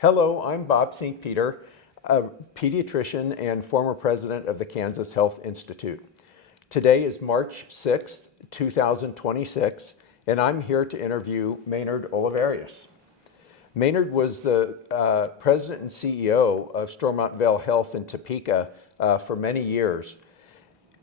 Hello, I'm Bob St. Peter, a pediatrician and former president of the Kansas Health Institute. Today is March 6th, 2026, and I'm here to interview Maynard Oliverius. Maynard was the president and CEO of Stormont Vail Health in Topeka for many years.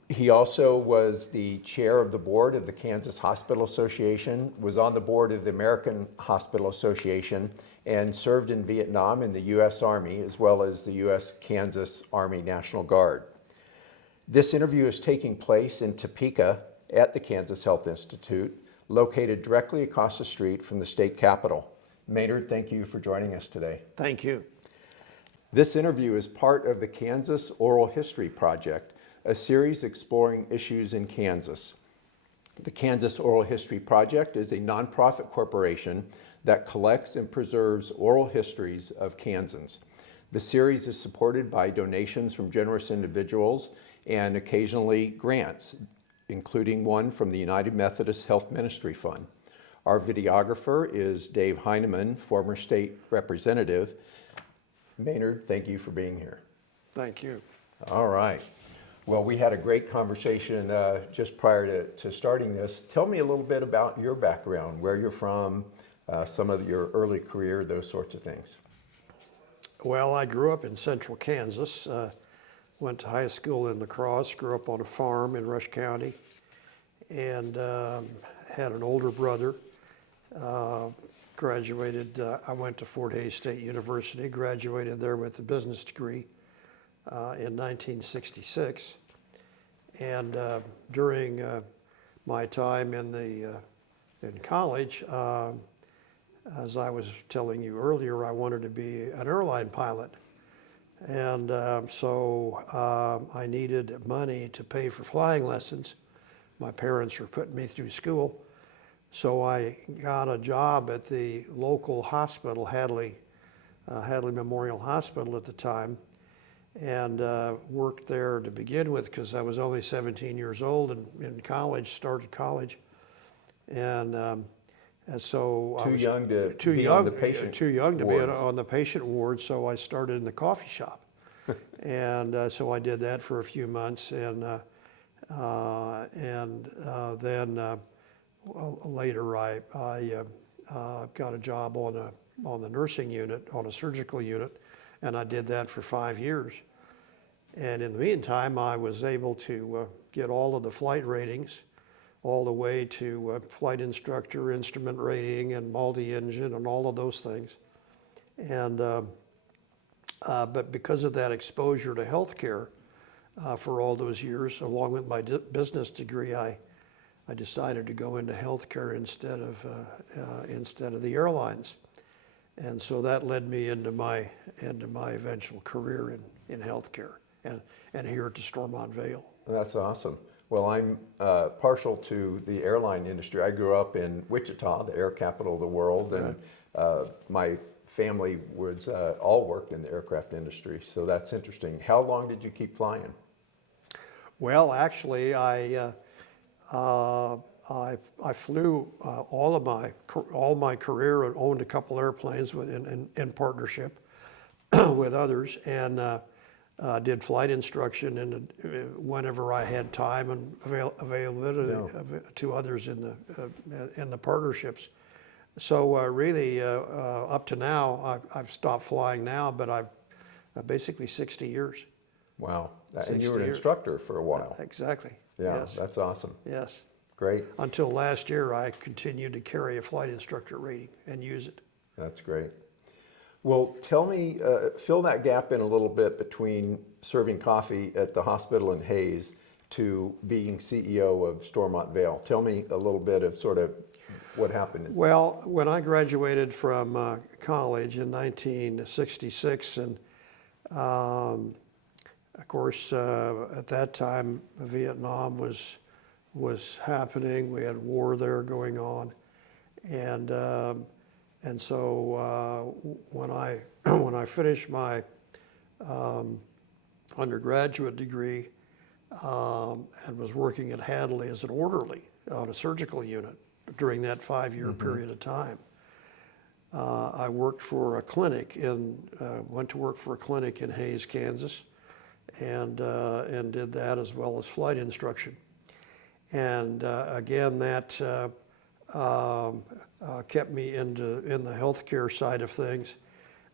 He also was the chair of the board of the Kansas Hospital Association, was on the board of the American Hospital Association, and served in Vietnam in the U.S. Army, as well as the U.S. Kansas Army National Guard. This interview is taking place in Topeka at the Kansas Health Institute, located directly across the street from the state capitol. Maynard, thank you for joining us today. Thank you. This interview is part of the Kansas Oral History Project, a series exploring issues in Kansas. The Kansas Oral History Project is a nonprofit corporation that collects and preserves oral histories of Kansans. The series is supported by donations from generous individuals and occasionally grants, including one from the United Methodist Health Ministry Fund. Our videographer is Dave Heineman, former state representative. Maynard, thank you for being here. Thank you. All right. Well, we had a great conversation just prior to starting this. Tell me a little bit about your background, where you're from, some of your early career, those sorts of things. Well, I grew up in central Kansas, went to high school in La Crosse, grew up on a farm in Rush County, and had an older brother. Graduated, I went to Fort Hays State University, graduated there with a business degree in 1966. And during my time in college, as I was telling you earlier, I wanted to be an airline pilot. And so I needed money to pay for flying lessons. My parents were putting me through school. So I got a job at the local hospital, Hadley Memorial Hospital at the time, and worked there to begin with because I was only 17 years old and in college, started college. And so Too young to be on the patient ward, so I started in the coffee shop. And so I did that for a few months, and then later I got a job on the nursing unit, on a surgical unit, and I did that for 5 years. And in the meantime, I was able to get all of the flight ratings, all the way to flight instructor, instrument rating, and multi-engine, and all of those things. And but because of that exposure to healthcare for all those years, along with my business degree, I decided to go into healthcare instead of the airlines. And so that led me into my eventual career in healthcare and here at the Stormont Vail. That's awesome. Well, I'm partial to the airline industry. I grew up in Wichita, the air capital of the world, and my family was all worked in the aircraft industry. So that's interesting. How long did you keep flying? Well, actually, I flew all my career and owned a couple airplanes in partnership with others, and did flight instruction whenever I had time and availability to others in the partnerships. So really, up to now, I've stopped flying now, but I've basically 60 years. Wow, and you were an instructor for a while. Exactly. Yeah, yes. That's awesome. Yes. Great. Until last year, I continued to carry a flight instructor rating and use it. That's great. Well, tell me, fill that gap in a little bit between serving coffee at the hospital in Hays to being CEO of Stormont Vail. Tell me a little bit of sort of what happened. Well, when I graduated from college in 1966, and of course, at that time, Vietnam was happening. We had war there going on, and so when I finished my undergraduate degree and was working at Hadley as an orderly on a surgical unit during that 5-year period of time, I worked for a clinic went to work for a clinic in Hays, Kansas, and did that as well as flight instruction. And again, that kept me in the healthcare side of things.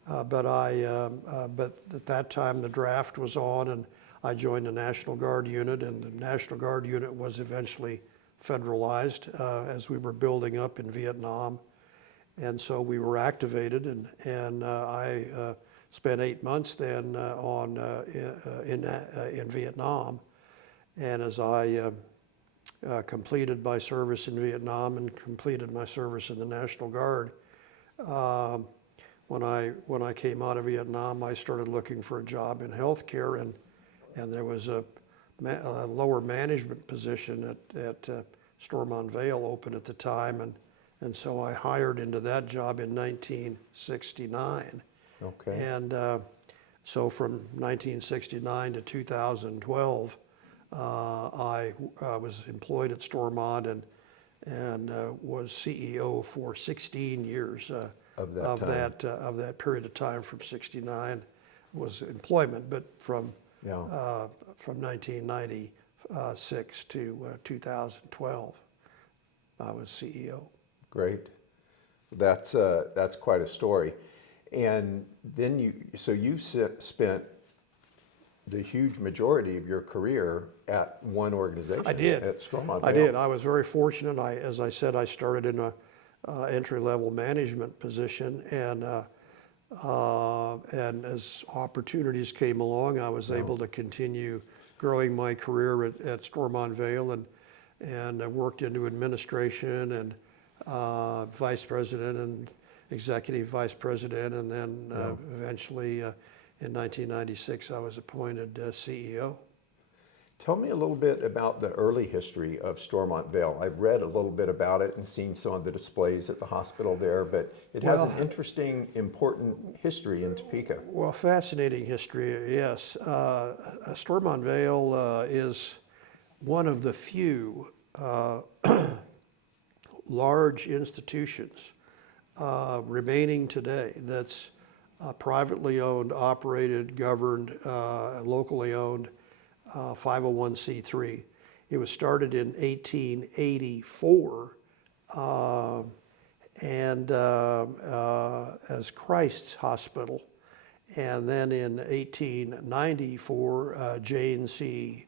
But at that time the draft was on, and I joined the National Guard unit, and the National Guard unit was eventually federalized as we were building up in Vietnam. And so we were activated, and I spent 8 months then in Vietnam. And as I completed my service in Vietnam and completed my service in the National Guard, when I came out of Vietnam, I started looking for a job in healthcare, and there was a lower management position at Stormont Vail open at the time, and so I hired into that job in 1969. Okay. And so from 1969 to 2012, I was employed at Stormont and was CEO for 16 years. Of that period of time, from '69 was employment, but from 1996 to 2012, I was CEO. Great. That's quite a story. And then you spent the huge majority of your career at one organization. I did. At Stormont Vail. I did. I was very fortunate. As I said, I started in a entry-level management position, and as opportunities came along, I was able to continue growing my career at Stormont Vail, and I worked into administration and vice president and executive vice president, and then eventually in 1996 I was appointed CEO. Tell me a little bit about the early history of Stormont Vail. I've read a little bit about it and seen some of the displays at the hospital there, but it has an interesting, important history in Topeka. Well, fascinating history, yes. Stormont Vail is one of the few large institutions remaining today that's privately owned, operated, governed, locally owned, 501c3. It was started in 1884 as Christ's Hospital, and then in 1894 Jane C.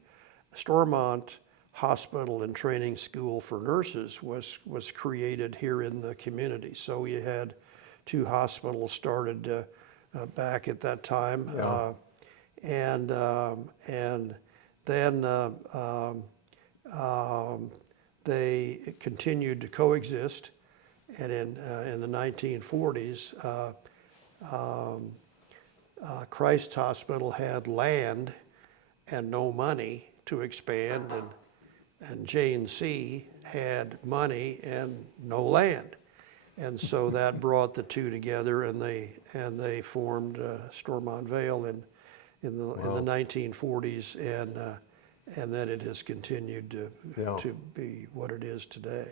Stormont Hospital and Training School for Nurses was created here in the community. So we had two hospitals started back at that time, and then they continued to coexist, and in the 1940s, Christ Hospital had land and no money to expand, and Jane C. had money and no land, and so that brought the two together, and they formed Stormont Vail in the 1940s, and then it has continued to be what it is today.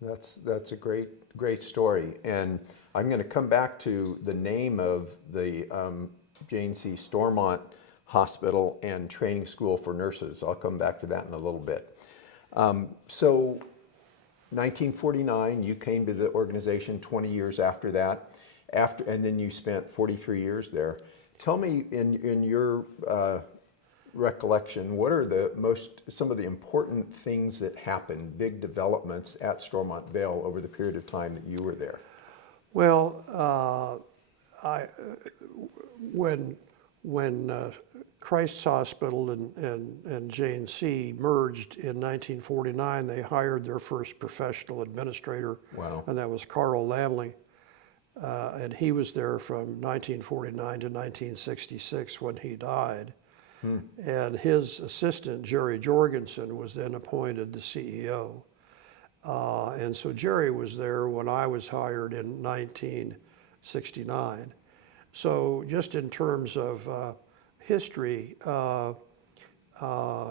That's a great story, and I'm going to come back to the name of the Jane C. Stormont Hospital and Training School for Nurses. I'll come back to that in a little bit. So 1949, you came to the organization 20 years after that, and then you spent 43 years there. Tell me, in your recollection, what are some of the important things that happened, big developments at Stormont Vail over the period of time that you were there? Well, when Christ's Hospital and Jane C. merged in 1949, they hired their first professional administrator, and that was Carl Lamley. And he was there from 1949 to 1966 when he died. And his assistant, Jerry Jorgensen, was then appointed the CEO. And so Jerry was there when I was hired in 1969. So just in terms of history,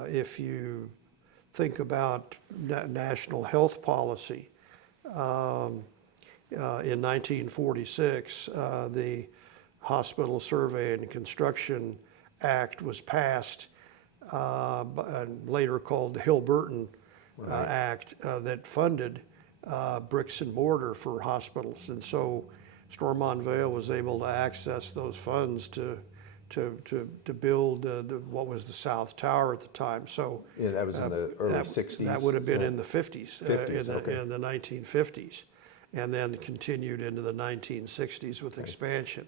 if you think about national health policy, In 1946, the Hospital Survey and Construction Act was passed, and later called the Hill-Burton Act, that funded bricks and mortar for hospitals. And so Stormont Vail was able to access those funds to build what was the South Tower at the time. So Yeah, that was in the early 60s. That would have been so- in the 50s, 50s, okay. in the 1950s, and then continued into the 1960s with expansion.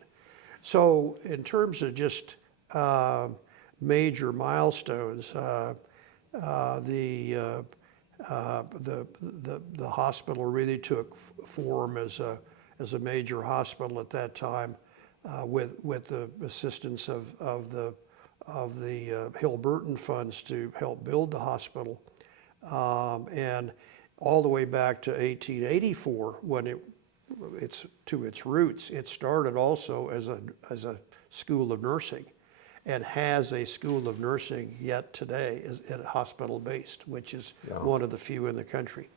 So in terms of just major milestones, the hospital really took form as a major hospital at that time, with the assistance of the Hill-Burton funds to help build the hospital, and all the way back to 1884 when it's to its roots. It started also as a school of nursing, and has a school of nursing yet today, is hospital based, which is one of the few in the country.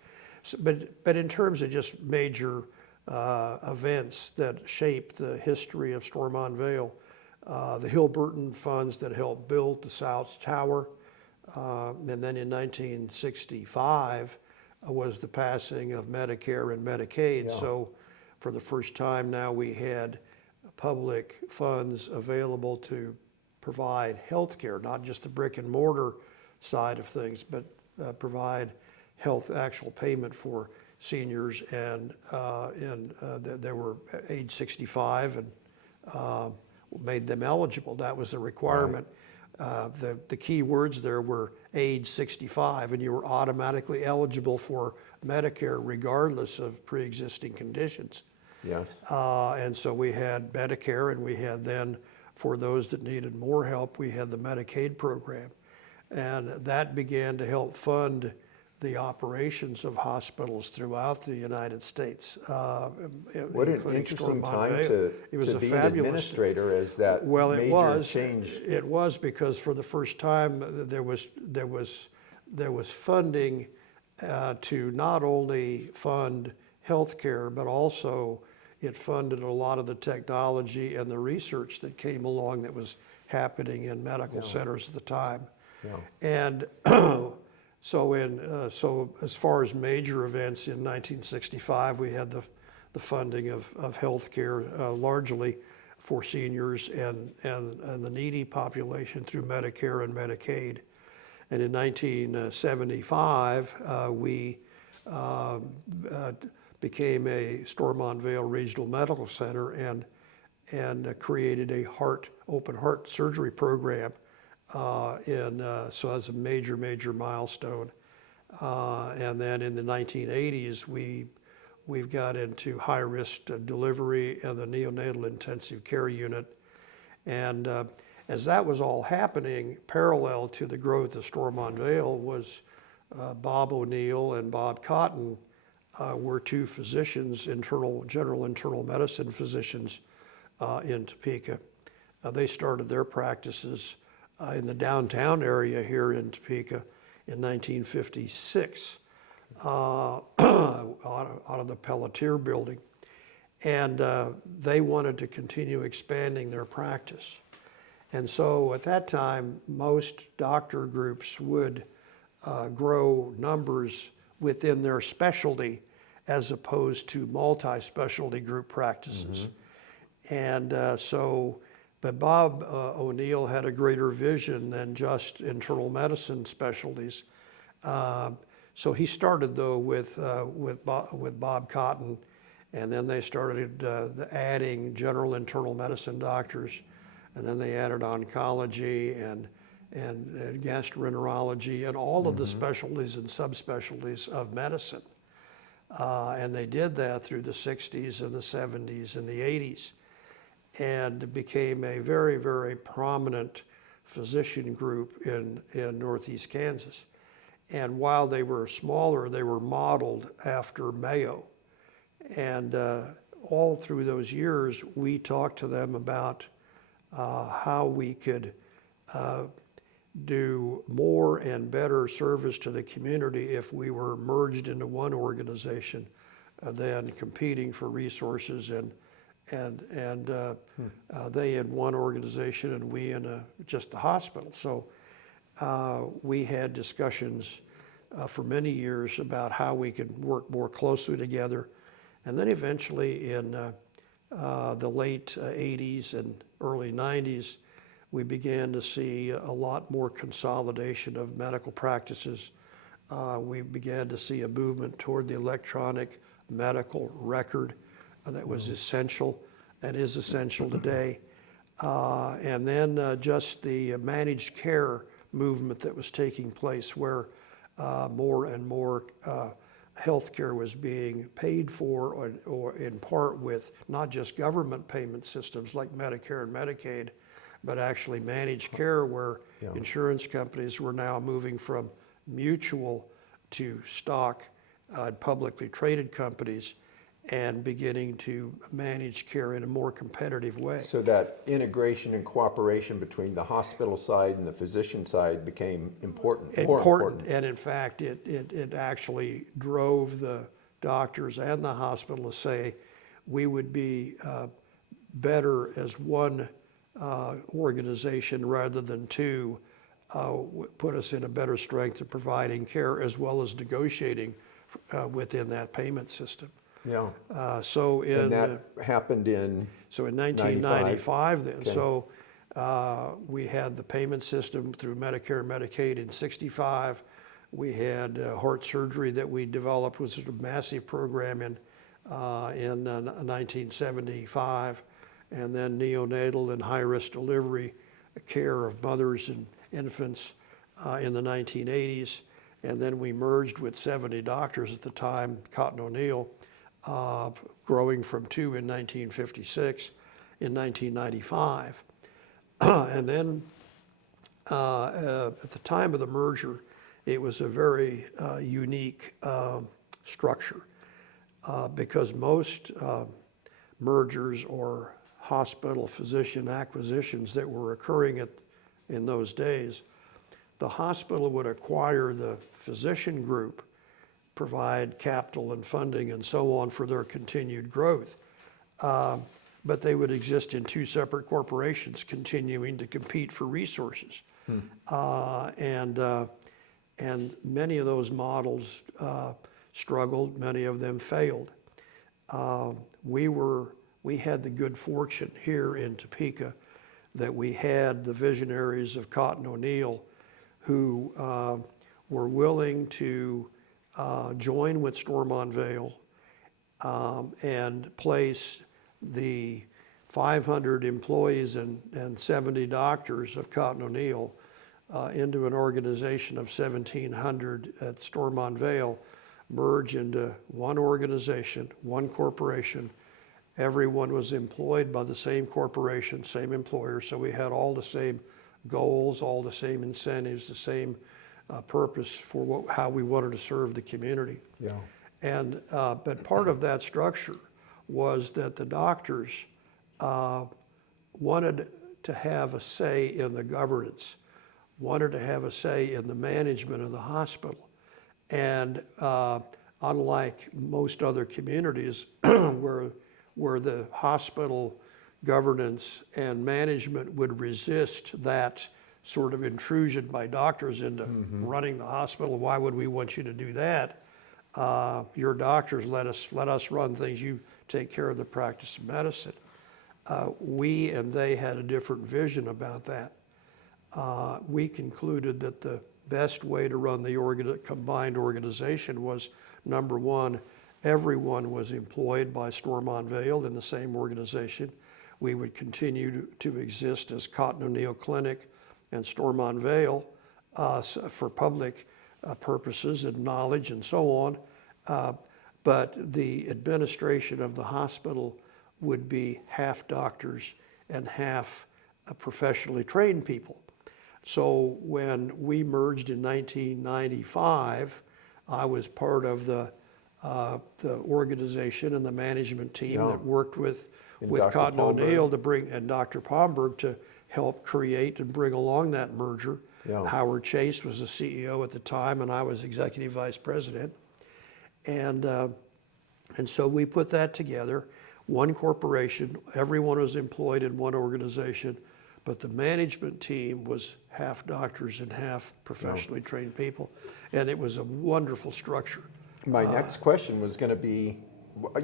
So, but in terms of just major events that shaped the history of Stormont Vail, the Hill-Burton funds that helped build the South Tower, and then in 1965 was the passing of Medicare and Medicaid. Yeah. So for the first time now we had public funds available to provide health care, not just the brick and mortar side of things, but provide health actual payment for seniors, and they were age 65 and made them eligible. That was the requirement. The key words there were age 65, and you were automatically eligible for Medicare regardless of pre-existing conditions. Yes. And so we had Medicare, and we had then, for those that needed more help, we had the Medicaid program. And that began to help fund the operations of hospitals throughout the United States. What an interesting Stormont time Vail. to a be an fabulous, administrator as that well, major change. It was because for the first time there was funding to not only fund healthcare, but also it funded a lot of the technology and the research that came along that was happening in medical centers at the time. And so as far as major events in 1965, we had the funding of health care largely for seniors and the needy population through Medicare and Medicaid. And in 1975, we became a Stormont Vail Regional Medical Center and created a open heart surgery program. So that's a major milestone. And then in the 1980s, we've got into high-risk delivery and the neonatal intensive care unit. And as that was all happening, parallel to the growth of Stormont Vail was Bob O'Neill and Bob Cotton were two physicians, general internal medicine physicians in Topeka. They started their practices in the downtown area here in Topeka in 1956 out of the Pelletier building. And they wanted to continue expanding their practice. And so at that time, most doctor groups would grow numbers within their specialty as opposed to multi-specialty group practices. And but Bob O'Neill had a greater vision than just internal medicine specialties. So he started though with Bob Cotton, and then they started adding general internal medicine doctors, and then they added oncology and gastroenterology and all of the specialties and subspecialties of medicine. And they did that through the 60s and the 70s and the 80s, and became a very prominent physician group in Northeast Kansas. And while they were smaller, they were modeled after Mayo. And all through those years, we talked to them about how we could do more and better service to the community if we were merged into one organization then competing for resources, and they in one organization and we in just the hospital. So we had discussions for many years about how we could work more closely together. And then eventually in the late 80s and early 90s, we began to see a lot more consolidation of medical practices. We began to see a movement toward the electronic medical record that was essential and is essential today. And then just the managed care movement that was taking place, where more and more healthcare was being paid for, or in part with not just government payment systems like Medicare and Medicaid, but actually managed care, where insurance companies were now moving from mutual to stock publicly traded companies and beginning to manage care in a more competitive way. So that integration and cooperation between the hospital side and the physician side became important. More important. And in fact, it actually drove the doctors and the hospital to say we would be better as one organization rather than two, put us in a better strength of providing care as well as negotiating within that payment system. Yeah. And that happened in 1995 then. Okay. So we had the payment system through Medicare and Medicaid in 65. We had heart surgery that we developed, was a massive program in 1975. And then neonatal and high-risk delivery care of mothers and infants in the 1980s. And then we merged with 70 doctors at the time, Cotton O'Neill, growing from 2 in 1956, in 1995. And then at the time of the merger, it was a very unique structure because most mergers or hospital physician acquisitions that were occurring in those days, the hospital would acquire the physician group, provide capital and funding and so on for their continued growth. But they would exist in two separate corporations continuing to compete for resources. And many of those models struggled, many of them failed. We had the good fortune here in Topeka that we had the visionaries of Cotton O'Neill who were willing to join with Stormont Vail and place the 500 employees and 70 doctors of Cotton O'Neill into an organization of 1,700 at Stormont Vail, merge into one organization, one corporation. Everyone was employed by the same corporation, same employer, so we had all the same goals, all the same incentives, the same purpose for how we wanted to serve the community. Yeah. And but part of that structure was that the doctors wanted to have a say in the governance, wanted to have a say in the management of the hospital. And unlike most other communities where the hospital governance and management would resist that sort of intrusion by doctors into running the hospital, why would we want you to do that? Your doctors let us run things, you take care of the practice of medicine. We and they had a different vision about that. We concluded that the best way to run the combined organization was, number one, everyone was employed by Stormont Vail in the same organization. We would continue to exist as Cotton O'Neill Clinic and Stormont Vail for public purposes and knowledge and so on. But the administration of the hospital would be half doctors and half professionally trained people. So when we merged in 1995, I was part of the organization and the management team that worked with Cotton O'Neill to bring, and Dr. Pomberg to help create and bring along that merger. Howard Chase was the CEO at the time, and I was executive vice president. And And so we put that together, one corporation, everyone was employed in one organization, but the management team was half doctors and half professionally trained people. And it was a wonderful structure. My next question was going to be,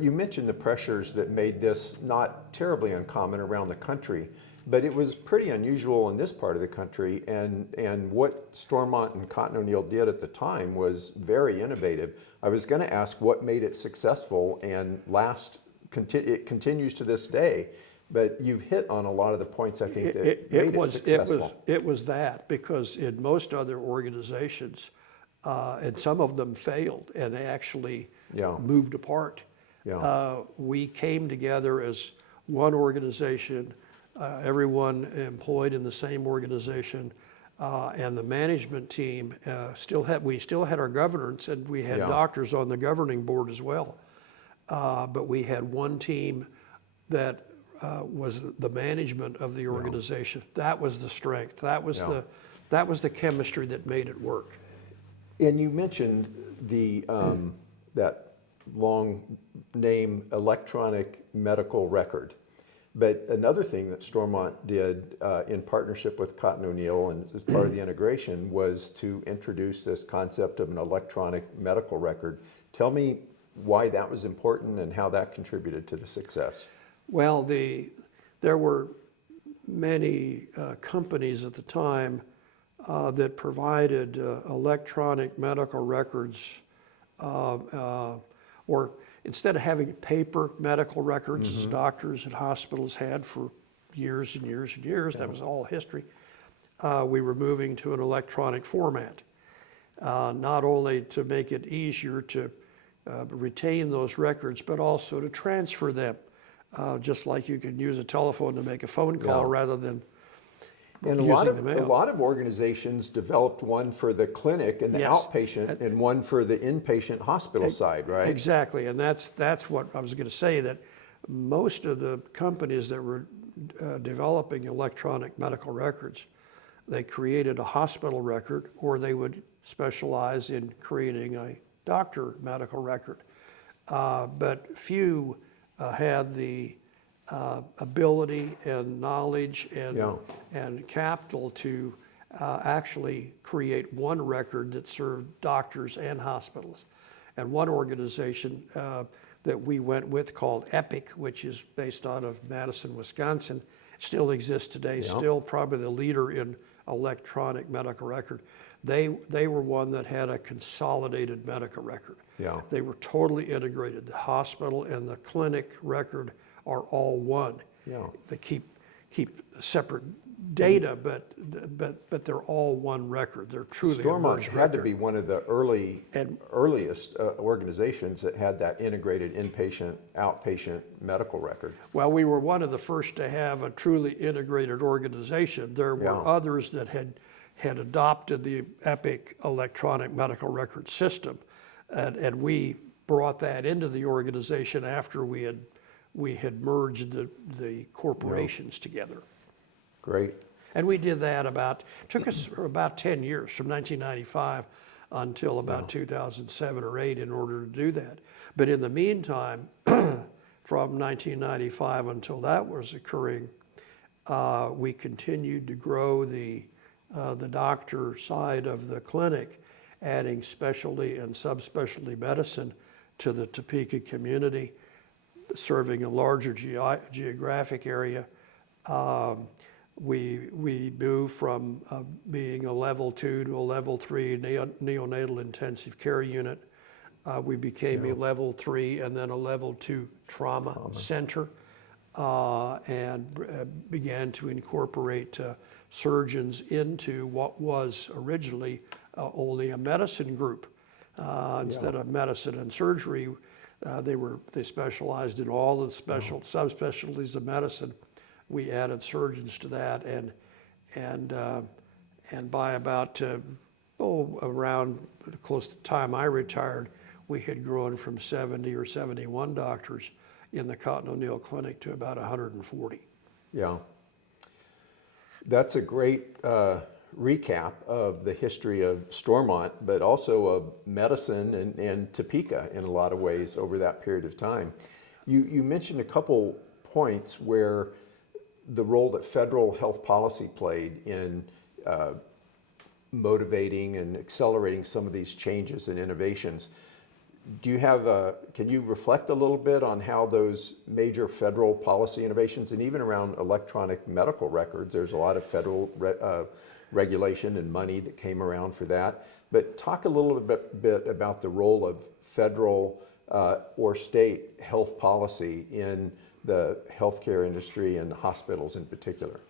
you mentioned the pressures that made this not terribly uncommon around the country, but it was pretty unusual in this part of the country, and what Stormont and Cotton O'Neill did at the time was very innovative. I was going to ask what made it successful and it continues to this day, but you've hit on a lot of the points I think that made it successful. It was that, because in most other organizations, and some of them failed and they actually moved apart. We came together as one organization, everyone employed in the same organization, and the management team we still had our governance, and we had doctors on the governing board as well. But we had one team that was the management of the organization. That was the strength. That was the chemistry that made it work. And you mentioned the that long name, electronic medical record. But another thing that Stormont did in partnership with Cotton O'Neill and as part of the integration was to introduce this concept of an electronic medical record. Tell me why that was important and how that contributed to the success. Well, there were many companies at the time that provided electronic medical records, or instead of having paper medical records as doctors and hospitals had for years and years and years, that was all history, we were moving to an electronic format, not only to make it easier to retain those records, but also to transfer them, just like you can use a telephone to make a phone call rather than and a lot of organizations developed one for the clinic and the outpatient and one for the inpatient hospital side, right? Exactly, and that's what I was going to say, that most of the companies that were developing electronic medical records, they created a hospital record, or they would specialize in creating a doctor medical record. But few had the ability and knowledge and capital to actually create one record that served doctors and hospitals. And one organization that we went with called EPIC, which is based out of Madison, Wisconsin, still exists today, still probably the leader in electronic medical record. They were one that had a consolidated medical record. They were totally integrated. The hospital and the clinic record are all one. They keep separate data, but they're all one record. They're truly Stormont had to be one of the earliest organizations that had that integrated inpatient, outpatient medical record. Well, we were one of the first to have a truly integrated organization. There were others that had adopted the EPIC electronic medical record system, and we brought that into the organization after we had merged the corporations together. Great. And we did that took us about 10 years, from 1995 until about 2007 or 8 in order to do that. But in the meantime, from 1995 until that was occurring, we continued to grow the doctor side of the clinic, adding specialty and subspecialty medicine to the Topeka community, serving a larger geographic area. We moved from being a level 2 to a level 3 neonatal intensive care unit. We became a level 3 and then a level 2 trauma center, and began to incorporate surgeons into what was originally only a medicine group. Instead of medicine and surgery, they specialized in all the subspecialties of medicine. We added surgeons to that, and by about around close to the time I retired, we had grown from 70 or 71 doctors in the Cotton O'Neill Clinic to about 140. Yeah. That's a great recap of the history of Stormont, but also of medicine and Topeka in a lot of ways over that period of time. You mentioned a couple points where the role that federal health policy played in motivating and accelerating some of these changes and innovations. Do you have can you reflect a little bit on how those major federal policy innovations, and even around electronic medical records, there's a lot of federal regulation and money that came around for that, but talk a little bit about the role of federal or state health policy in the healthcare industry and hospitals in particular.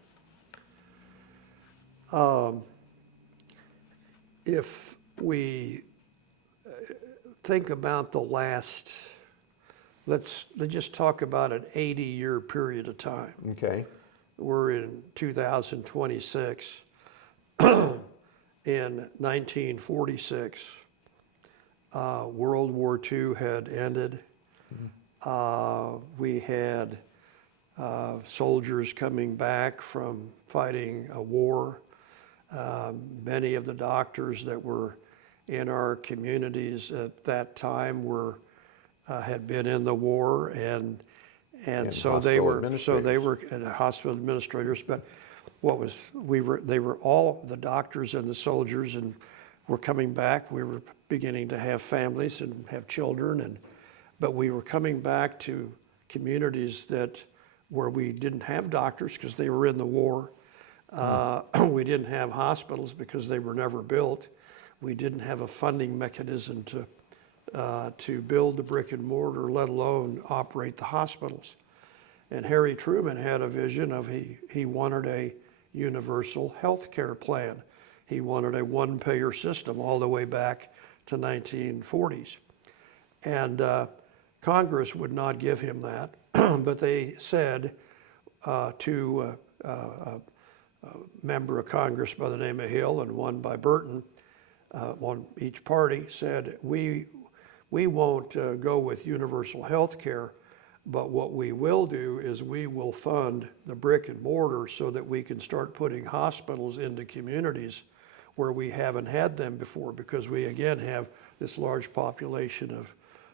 If we think about the last, let's just talk about an 80-year period of time. Okay. We're in 2026. In 1946, World War II had ended. We had soldiers coming back from fighting a war. Many of the doctors that were in our communities at that time had been in the war, and so they were hospital administrators. But they were all the doctors and the soldiers, and were coming back. We were beginning to have families and have children, but we were coming back to communities where we didn't have doctors because they were in the war. We didn't have hospitals because they were never built. We didn't have a funding mechanism to build the brick and mortar, let alone operate the hospitals. And Harry Truman had a vision of he wanted a universal health care plan. He wanted a one-payer system all the way back to 1940s. And Congress would not give him that, but they said to a member of Congress by the name of Hill and one by Burton, on each party, said, we won't go with universal health care, but what we will do is we will fund the brick and mortar so that we can start putting hospitals into communities where we haven't had them before, because we again have this large population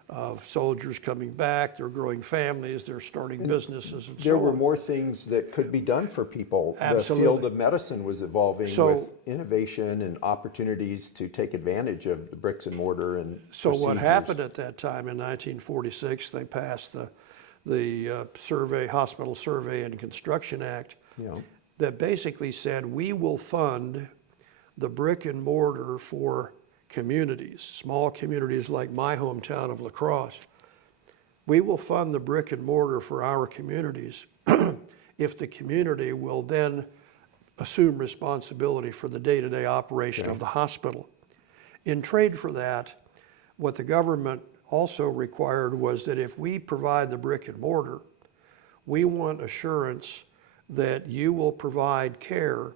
of soldiers coming back, they're growing families, they're starting businesses and so on. There were more things that could be done for people. Absolutely. The field of medicine was evolving with innovation and opportunities to take advantage of the bricks and mortar and So procedures. what happened at that time in 1946, they passed the Hospital Survey and Construction Act that basically said we will fund the brick and mortar for communities, small communities like my hometown of La Crosse. We will fund the brick and mortar for our communities if the community will then assume responsibility for the day-to-day operation of the hospital. In trade for that, what the government also required was that if we provide the brick and mortar, we want assurance that you will provide care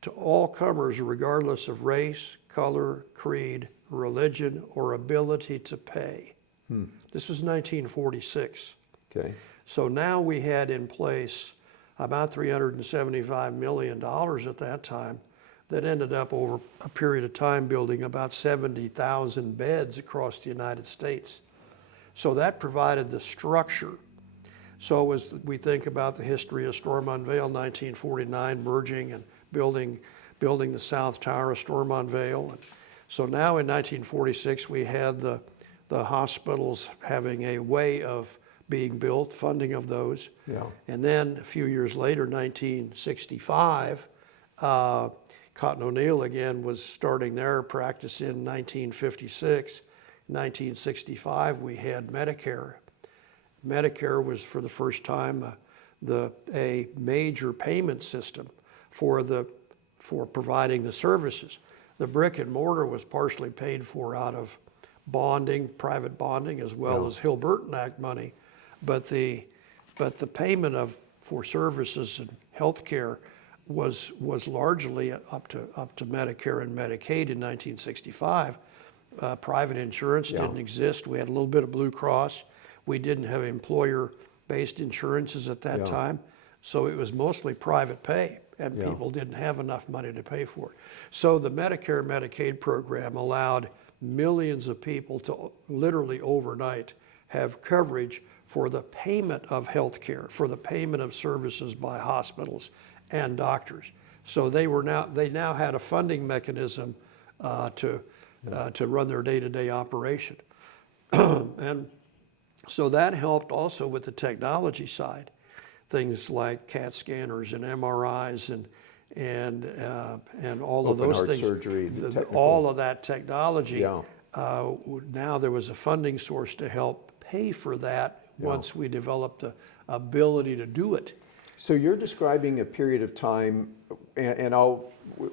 to all comers regardless of race, color, creed, religion, or ability to pay. This was 1946. Okay. So now we had in place about $375 million at that time that ended up over a period of time building about 70,000 beds across the United States. So that provided the structure. So as we think about the history of Stormont Vail, 1949, merging and building the South Tower of Stormont Vail. And so now in 1946, we had the hospitals having a way of being built, funding of those. Yeah. And then a few years later, 1965, Cotton O'Neill again was starting their practice in 1956. 1965, we had Medicare. Medicare was for the first time a major payment system for providing the services. The brick and mortar was partially paid for out of bonding, private bonding, as well as Hill-Burton Act money. But the payment for services and health care was largely up to Medicare and Medicaid in 1965. Private insurance didn't exist. We had a little bit of Blue Cross. We didn't have employer-based insurances at that time. So it was mostly private pay. and Yeah. people didn't have enough money to pay for it. So the Medicare and Medicaid program allowed millions of people to literally overnight have coverage for the payment of health care, for the payment of services by hospitals and doctors. So they now had a funding mechanism to run their day-to-day operation. And so that helped also with the technology side, things like CAT scanners and MRIs and all of Open those heart things. surgery, the technical- All of that technology. Yeah. Now there was a funding source to help pay for that Yeah. once we developed the ability to do it. So you're describing a period of time, and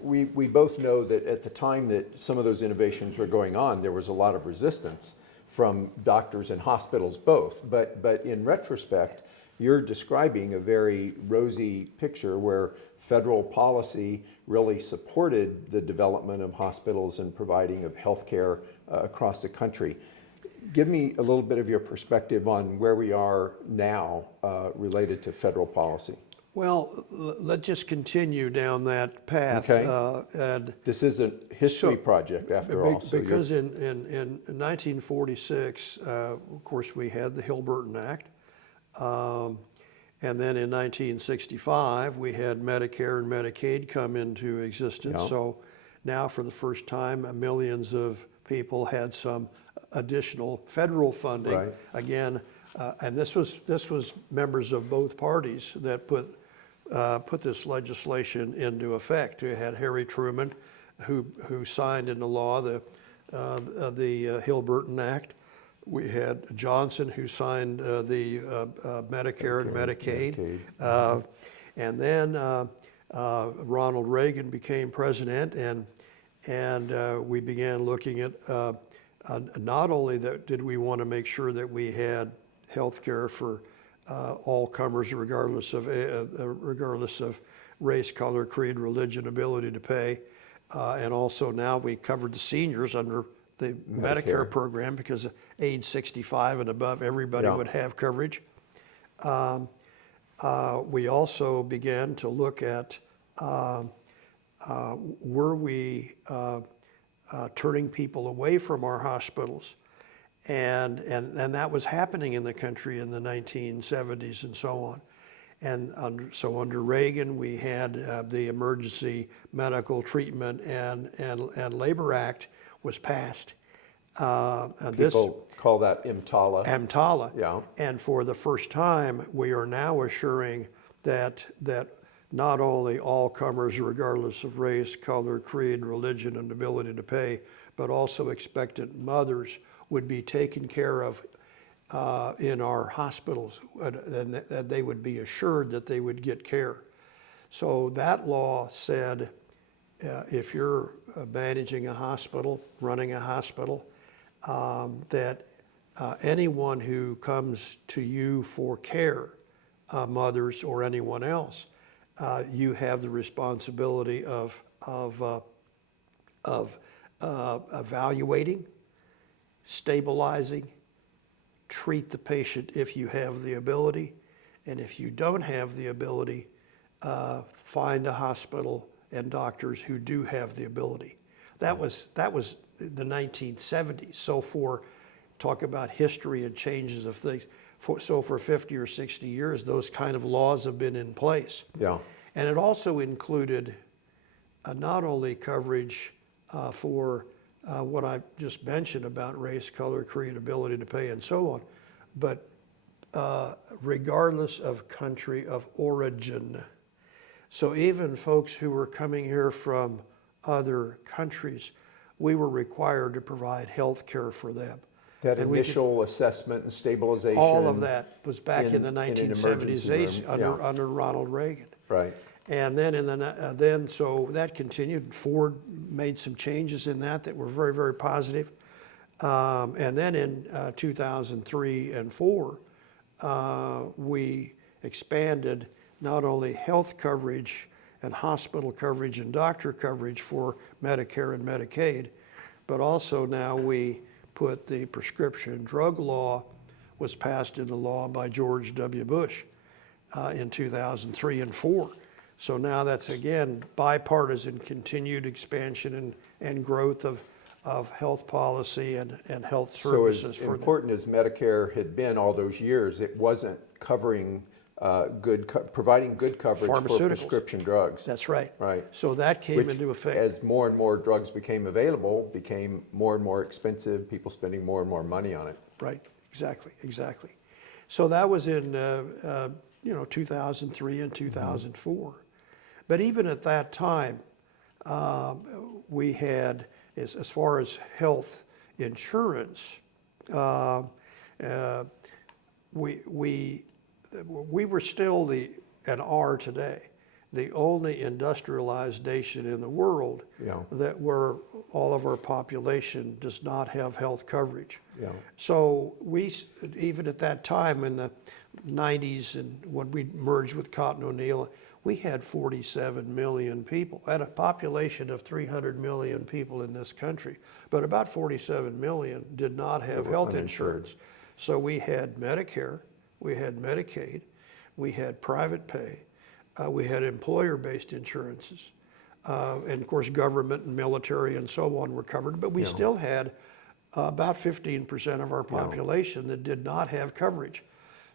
we both know that at the time that some of those innovations were going on, there was a lot of resistance from doctors and hospitals both. But in retrospect, you're describing a very rosy picture where federal policy really supported the development of hospitals and providing of health care across the country. Give me a little bit of your perspective on where we are now related to federal policy. Well, let's just continue down that path. Okay. And This is a history So, project after all. So because in 1946, of course, we had the Hill-Burton Act. And then in 1965, we had Medicare and Medicaid come into existence. Yeah. So now for the first time, millions of people had some additional federal funding. Right. Again, and this was members of both parties that put this legislation into effect. We had Harry Truman, who signed into law the Hill-Burton Act. We had Johnson, who signed the Medicare and Medicaid. And then Ronald Reagan became president, and we began looking at not only that did we want to make sure that we had health care for all comers, regardless of race, color, creed, religion, ability to pay, and also now we covered the seniors under the Medicare program, because age 65 and above, everybody Yeah. would have coverage. We also began to look at were we turning people away from our hospitals, and that was happening in the country in the 1970s and so on. And so under Reagan, we had the Emergency Medical Treatment and Labor Act was passed. People call that EMTALA. EMTALA. Yeah. And for the first time, we are now assuring that not only all comers, regardless of race, color, creed, religion, and ability to pay, but also expectant mothers would be taken care of in our hospitals, and that they would be assured that they would get care. So that law said, if you're managing a hospital, running a hospital, that anyone who comes to you for care, mothers or anyone else, you have the responsibility of evaluating, stabilizing, treat the patient if you have the ability, and if you don't have the ability, find a hospital and doctors who do have the ability. That was the 1970s. So talk about history and changes of things. So for 50 or 60 years, those kind of laws have been in place. Yeah. And it also included not only coverage for what I just mentioned about race, color, creed, ability to pay, and so on, but regardless of country of origin. So even folks who were coming here from other countries, we were required to provide health care for them. That And initial assessment and stabilization. all of that was back in the in an 1970s emergency room. under Ronald Reagan. Right. And then so that continued. Ford made some changes in that were very, very positive. And then in 2003 and 4, we expanded not only health coverage and hospital coverage and doctor coverage for Medicare and Medicaid, but also now we put the prescription drug law was passed into law by George W. Bush in 2003 and 4. So now that's, again, bipartisan continued expansion and growth of health policy and health So services as for them. important as Medicare had been all those years, it wasn't covering providing good coverage for Pharmaceuticals. prescription drugs. That's right. Right. So that came Which, into effect. as more and more drugs became available, became more and more expensive, people spending more and more money on it. Right, exactly. So that was in 2003 and 2004. But even at that time, we had, as far as health insurance, we were still and are today, the only industrialized nation in the world that where all of our population does not have health coverage. Yeah. So we, even at that time in the 90s and when we merged with Cotton O'Neill, we had 47 million people at a population of 300 million people in this country. But about 47 million did not have health insurance. So we had Medicare, we had Medicaid, we had private pay, we had employer-based insurances, and of course government and military and so on were covered, but we still had about 15% of our population that did not have coverage.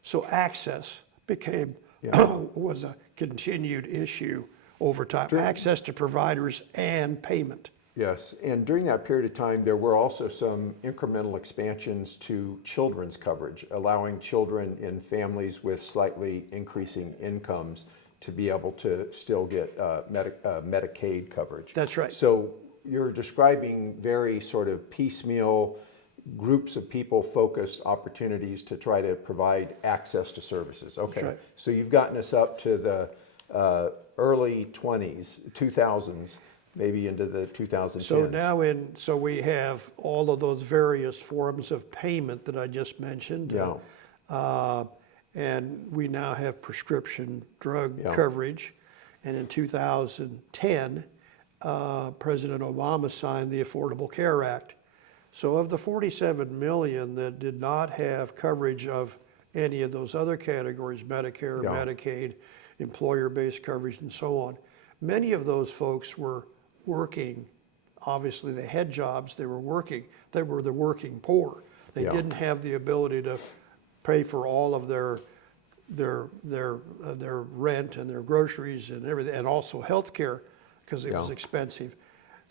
So access became, was a continued issue over time, access to providers and payment. Yes, and during that period of time, there were also some incremental expansions to children's coverage, allowing children in families with slightly increasing incomes to be able to still get Medicaid coverage. That's right. So you're describing very sort of piecemeal groups of people focused opportunities to try to provide access to services. Okay, right. So you've gotten us up to the early 2000s, maybe into the 2010s. So now so we have all of those various forms of payment that I just mentioned. And we now have prescription drug coverage. And in 2010, President Obama signed the Affordable Care Act. So of the 47 million that did not have coverage of any of those other categories, Medicare, Medicaid, employer-based coverage, and so on, many of those folks were working. Obviously, they had jobs, they were working. They were the working poor. They didn't have the ability to pay for all of their rent and their groceries and everything, and also health care because it was expensive.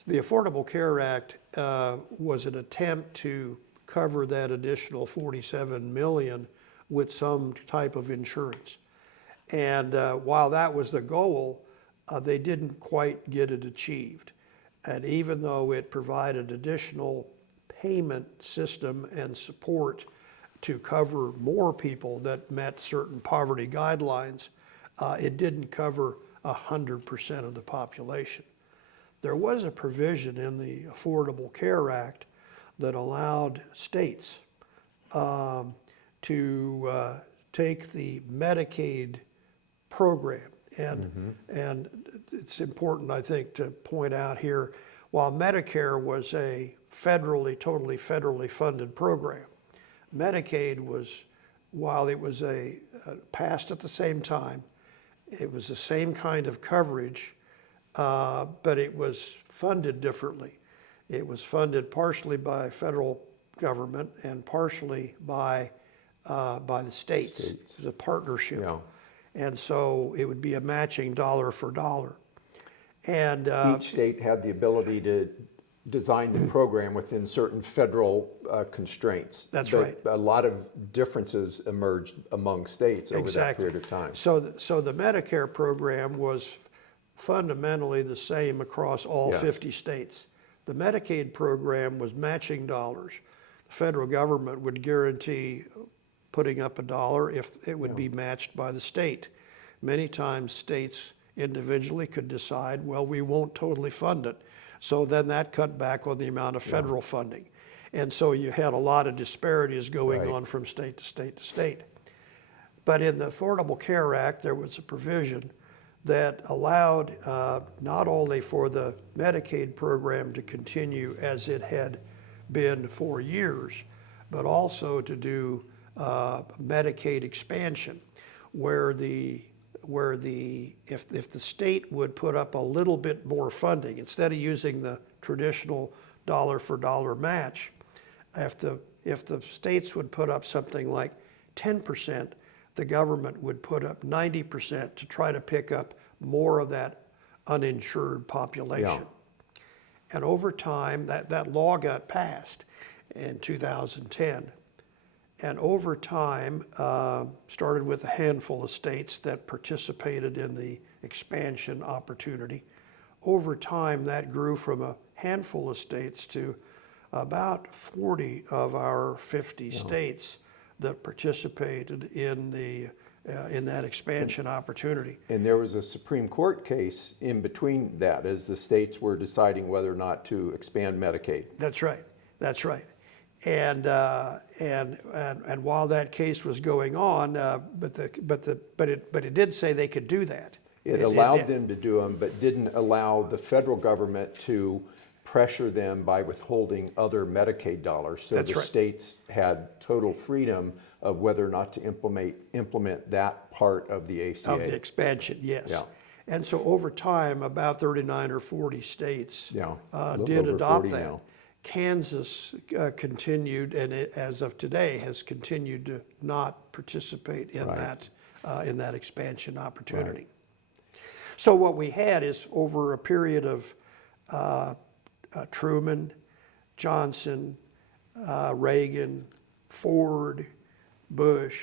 The Affordable Care Act was an attempt to cover that additional 47 million with some type of insurance. And while that was the goal, they didn't quite get it achieved. And even though it provided additional payment system and support to cover more people that met certain poverty guidelines, it didn't cover 100% of the population. There was a provision in the Affordable Care Act that allowed states to take the Medicaid program. And it's important, I think, to point out here, while Medicare was a totally federally funded program, Medicaid was, while it was passed at the same time, it was the same kind of coverage, but it was funded differently. It was funded partially by federal government and partially by the states. It was a partnership. And so it would be a matching dollar for dollar. And each state had the ability to design the program within certain federal constraints. That's but right. A lot of differences emerged among states over that period of time. So the Medicare program was fundamentally the same across all 50 states. The Medicaid program was matching dollars. The federal government would guarantee putting up $1 if it would be matched by the state. Many times states individually could decide, well, we won't totally fund it. So then that cut back on the amount of federal funding. And so you had a lot of disparities going on from state to state to state. But in the Affordable Care Act, there was a provision that allowed not only for the Medicaid program to continue as it had been for years, but also to do Medicaid expansion, where the if the state would put up a little bit more funding, instead of using the traditional dollar for dollar match, if the states would put up something like 10%, the government would put up 90% to try to pick up more of that uninsured population. And over time, that law got passed in 2010. And over time, started with a handful of states that participated in the expansion opportunity. Over time, that grew from a handful of states to about 40 of our 50 states that participated in that expansion opportunity. And there was a Supreme Court case in between that as the states were deciding whether or not to expand Medicaid. That's right. That's right. And while that case was going on, but it did say they could do that. It allowed them to do them, but didn't allow the federal government to pressure them by withholding other Medicaid dollars. So That's the right. states had total freedom of whether or not to implement that part of the ACA. Of the expansion, yes. Yeah. And so over time, about 39 or 40 states a little did over adopt 40 that. now. Kansas continued, and as of today, has continued to not participate in that expansion opportunity. So what we had is, over a period of Truman, Johnson, Reagan, Ford, Bush,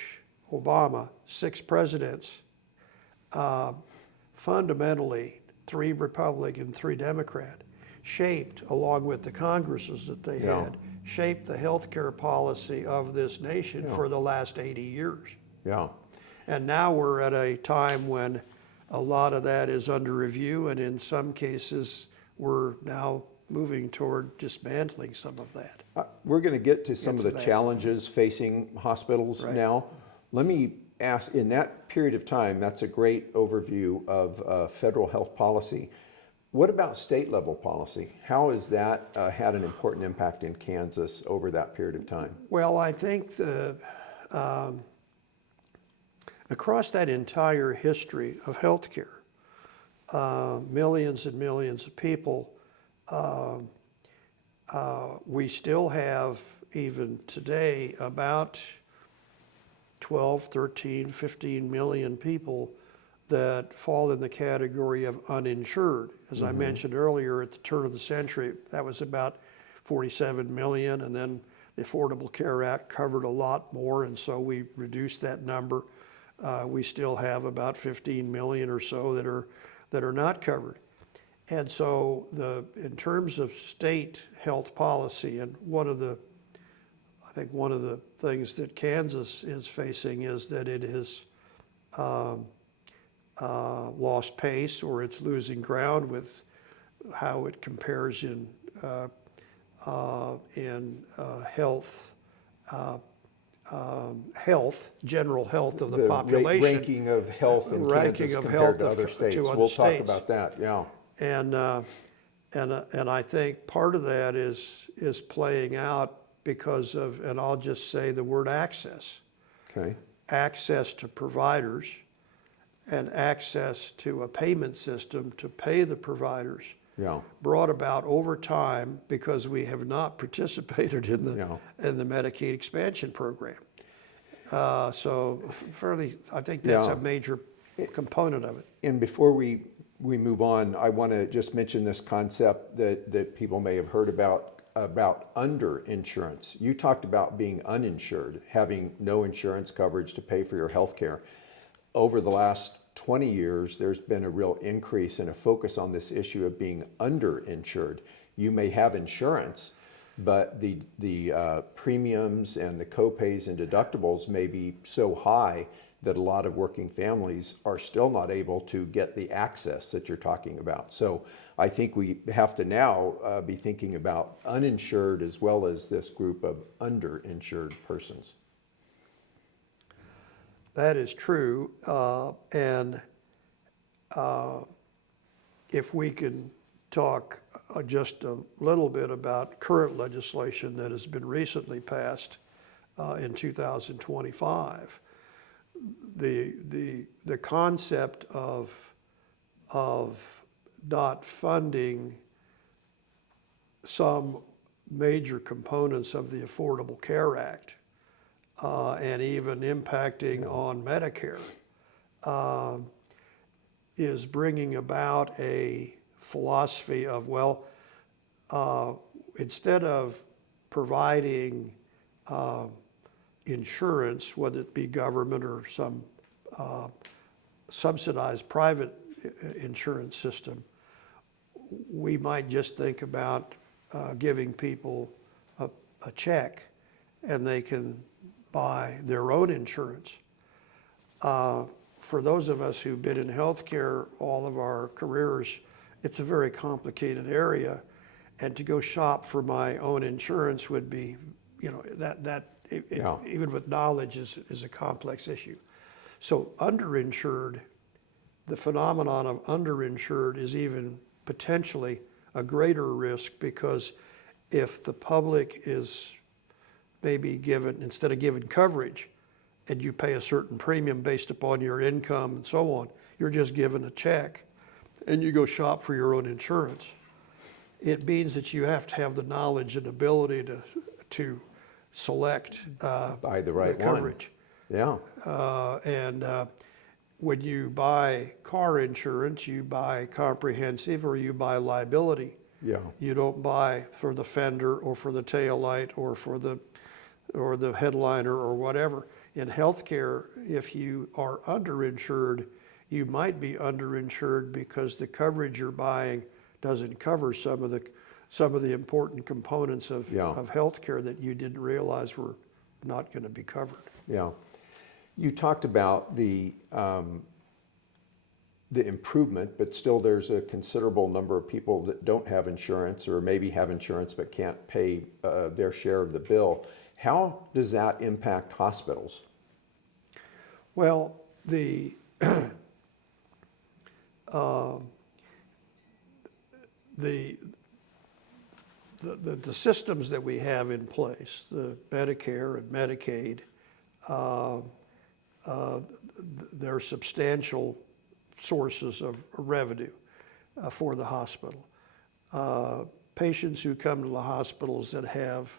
Obama, 6 presidents, fundamentally 3 Republican, 3 Democrat, shaped, along with the Congresses that they had, shaped the healthcare policy of this nation for the last 80 years. Yeah. And now we're at a time when a lot of that is under review, and in some cases, we're now moving toward dismantling some of that. We're going to get to some of the challenges facing hospitals now. Let me ask, in that period of time, that's a great overview of federal health policy. What about state level policy? How has that had an important impact in Kansas over that period of time? Well, I think across that entire history of healthcare, millions and millions of people, we still have, even today, about 12, 13, 15 million people that fall in the category of uninsured. As I mentioned earlier, at the turn of the century, that was about 47 million, and then the Affordable Care Act covered a lot more, and so we reduced that number. We still have about 15 million or so that are not covered. And so in terms of state health policy, and I think one of the things that Kansas is facing is that it has lost pace, or it's losing ground with how it compares in general health of the population. Ranking of health in Kansas compared to other states. We'll talk about that, yeah. And I think part of that is playing out because of, and I'll just say the word access. Okay. Access to providers and access to a payment system to pay the providers. Yeah. Brought about over time because we have not participated in the Medicaid expansion program. So I think that's a major component of it. And before we move on, I want to just mention this concept that people may have heard about underinsurance. You talked about being uninsured, having no insurance coverage to pay for your health care. Over the last 20 years, there's been a real increase and a focus on this issue of being underinsured. You may have insurance, but the premiums and the copays and deductibles may be so high that a lot of working families are still not able to get the access that you're talking about. So I think we have to now be thinking about uninsured as well as this group of underinsured persons. That is true, and if we can talk just a little bit about current legislation that has been recently passed in 2025, the concept of not funding some major components of the Affordable Care Act and even impacting on Medicare is bringing about a philosophy of, well, instead of providing insurance, whether it be government or some subsidized private insurance system, we might just think about giving people a check and they can buy their own insurance. For those of us who've been in healthcare all of our careers, it's a very complicated area, and to go shop for my own insurance would be, even with knowledge is a complex issue. So underinsured, the phenomenon of underinsured is even potentially a greater risk, because if the public is maybe given, instead of given coverage, and you pay a certain premium based upon your income and so on, you're just given a check and you go shop for your own insurance. It means that you have to have the knowledge and ability to select Buy the right the coverage. Yeah. When you buy car insurance, you buy comprehensive or you buy liability. Yeah. You don't buy for the fender or for the tail light or for the headliner or whatever. In healthcare, if you are underinsured, you might be underinsured because the coverage you're buying doesn't cover some of the important components of healthcare that you didn't realize were not going to be covered. Yeah. You talked about the improvement, but still there's a considerable number of people that don't have insurance, or maybe have insurance but can't pay their share of the bill. How does that impact hospitals? Well, the systems that we have in place, the Medicare and Medicaid, they're substantial sources of revenue for the hospital. Patients who come to the hospitals that have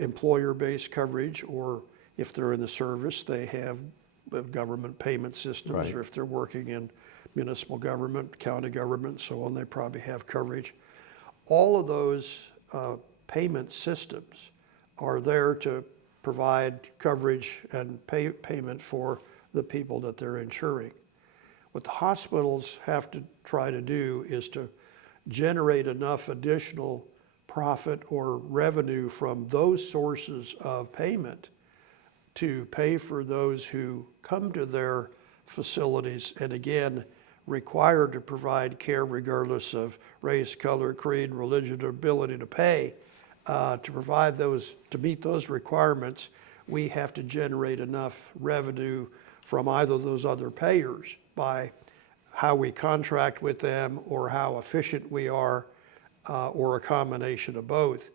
employer-based coverage, or if they're in the service, they have government payment systems, Right. or if they're working in municipal government, county government, so on, they probably have coverage. All of those payment systems are there to provide coverage and payment for the people that they're insuring. What the hospitals have to try to do is to generate enough additional profit or revenue from those sources of payment to pay for those who come to their facilities, and again, required to provide care regardless of race, color, creed, religion, or ability to pay. To provide those, to meet those requirements, we have to generate enough revenue from either those other payers by how we contract with them or how efficient we are, or a combination of both,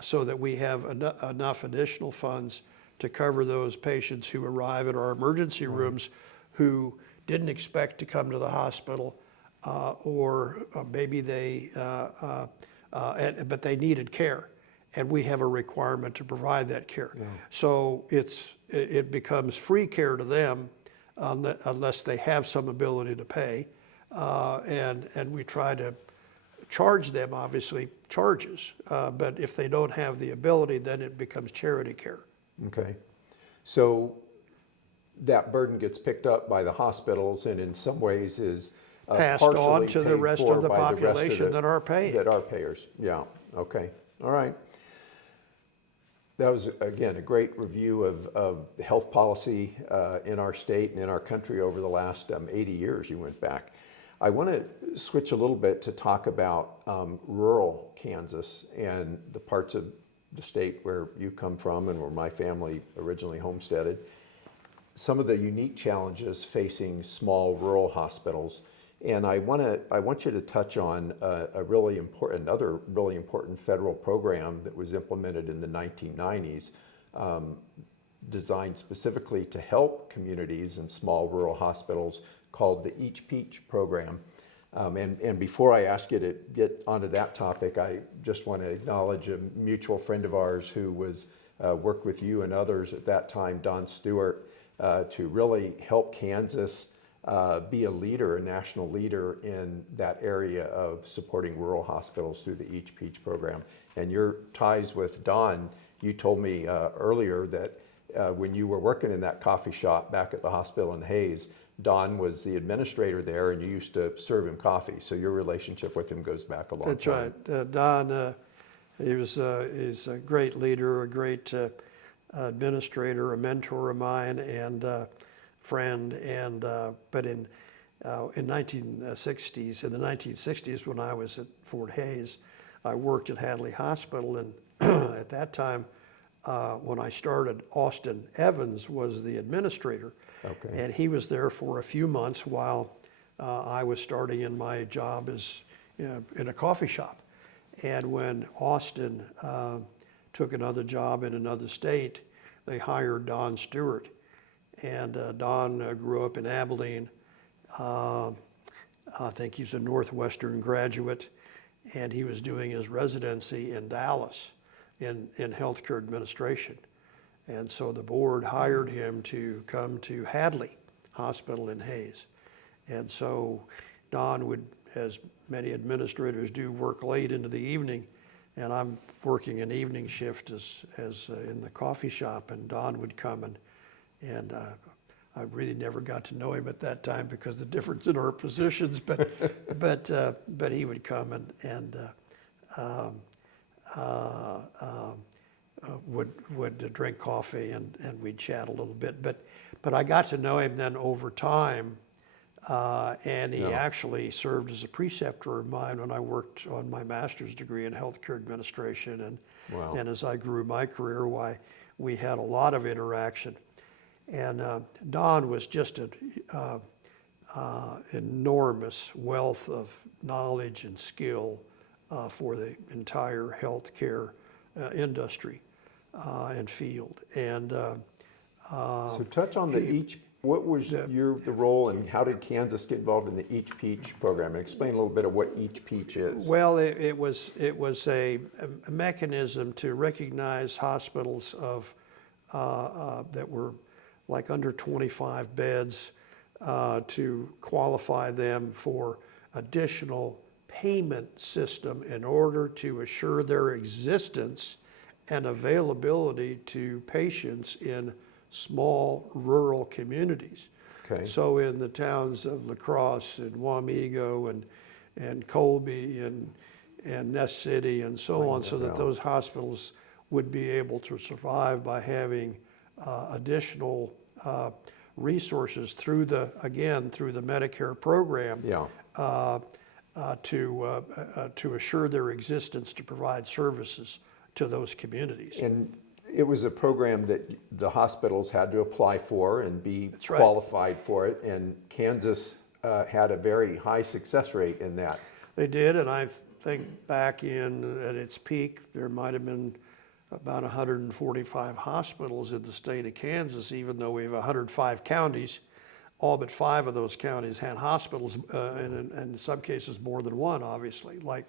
so that we have enough additional funds to cover those patients who arrive at our emergency rooms who didn't expect to come to the hospital, or maybe but they needed care, and we have a requirement to provide that care. Yeah. So it becomes free care to them unless they have some ability to pay, and we try to charge them, obviously, charges, but if they don't have the ability, then it becomes charity care. Okay. So that burden gets picked up by the hospitals, and in some ways is Passed partially on to the paid rest for of the by the rest of population that are paying. That are payers. Yeah. Okay. All right. That was, again, a great review of health policy in our state and in our country over the last 80 years you went back. I want to switch a little bit to talk about rural Kansas and the parts of the state where you come from and where my family originally homesteaded. Some of the unique challenges facing small rural hospitals. And I want you to touch on another really important federal program that was implemented in the 1990s, designed specifically to help communities and small rural hospitals called the Each Peach program. And before I ask you to get onto that topic, I just want to acknowledge a mutual friend of ours who was worked with you and others at that time, Don Stewart, to really help Kansas be a leader, a national leader in that area of supporting rural hospitals through the Each Peach program. And your ties with Don, you told me earlier that when you were working in that coffee shop back at the hospital in Hayes, Don was the administrator there and you used to serve him coffee. So your relationship with him goes back a long That's time. right. Don, he's a great leader, a great administrator, a mentor of mine, and friend. And but in 1960s, in the 1960s, when I was at Fort Hayes, I worked at Hadley Hospital, and at that time, when I started, Austin Evans was the administrator. Okay. And he was there for a few months while I was starting in my job as in a coffee shop. And when Austin took another job in another state, they hired Don Stewart. And Don grew up in Abilene. I think he's a Northwestern graduate, and he was doing his residency in Dallas in healthcare administration. And so the board hired him to come to Hadley Hospital in Hayes. And so Don would, as many administrators do, work late into the evening, and I'm working an evening shift as in the coffee shop, and Don would come, and I really never got to know him at that time because of the difference in our positions, but he would come and would drink coffee and we'd chat a little bit. But I got to know him then over time, and he actually served as a preceptor of mine when I worked on my master's degree in healthcare administration. And as I grew my career, we had a lot of interaction. And Don was just an enormous wealth of knowledge and skill for the entire healthcare industry and field. And so touch on what was the role and how did Kansas get involved in the Each Peach program? And explain a little bit of what Each Peach is. Well, it was a mechanism to recognize hospitals that were like under 25 beds, to qualify them for additional payment system in order to assure their existence and availability to patients in small rural communities. Okay. So in the towns of La Crosse and Wamego and Colby and Ness City and so on, so that those hospitals would be able to survive by having additional resources through the Medicare program to assure their existence, to provide services to those communities. And it was a program that the hospitals had to apply for and be qualified for it, and Kansas had a very high success rate in that. They did, and I think back at its peak, there might have been about 145 hospitals in the state of Kansas, even though we have 105 counties. All but 5 of those counties had hospitals, and in some cases more than one, obviously, like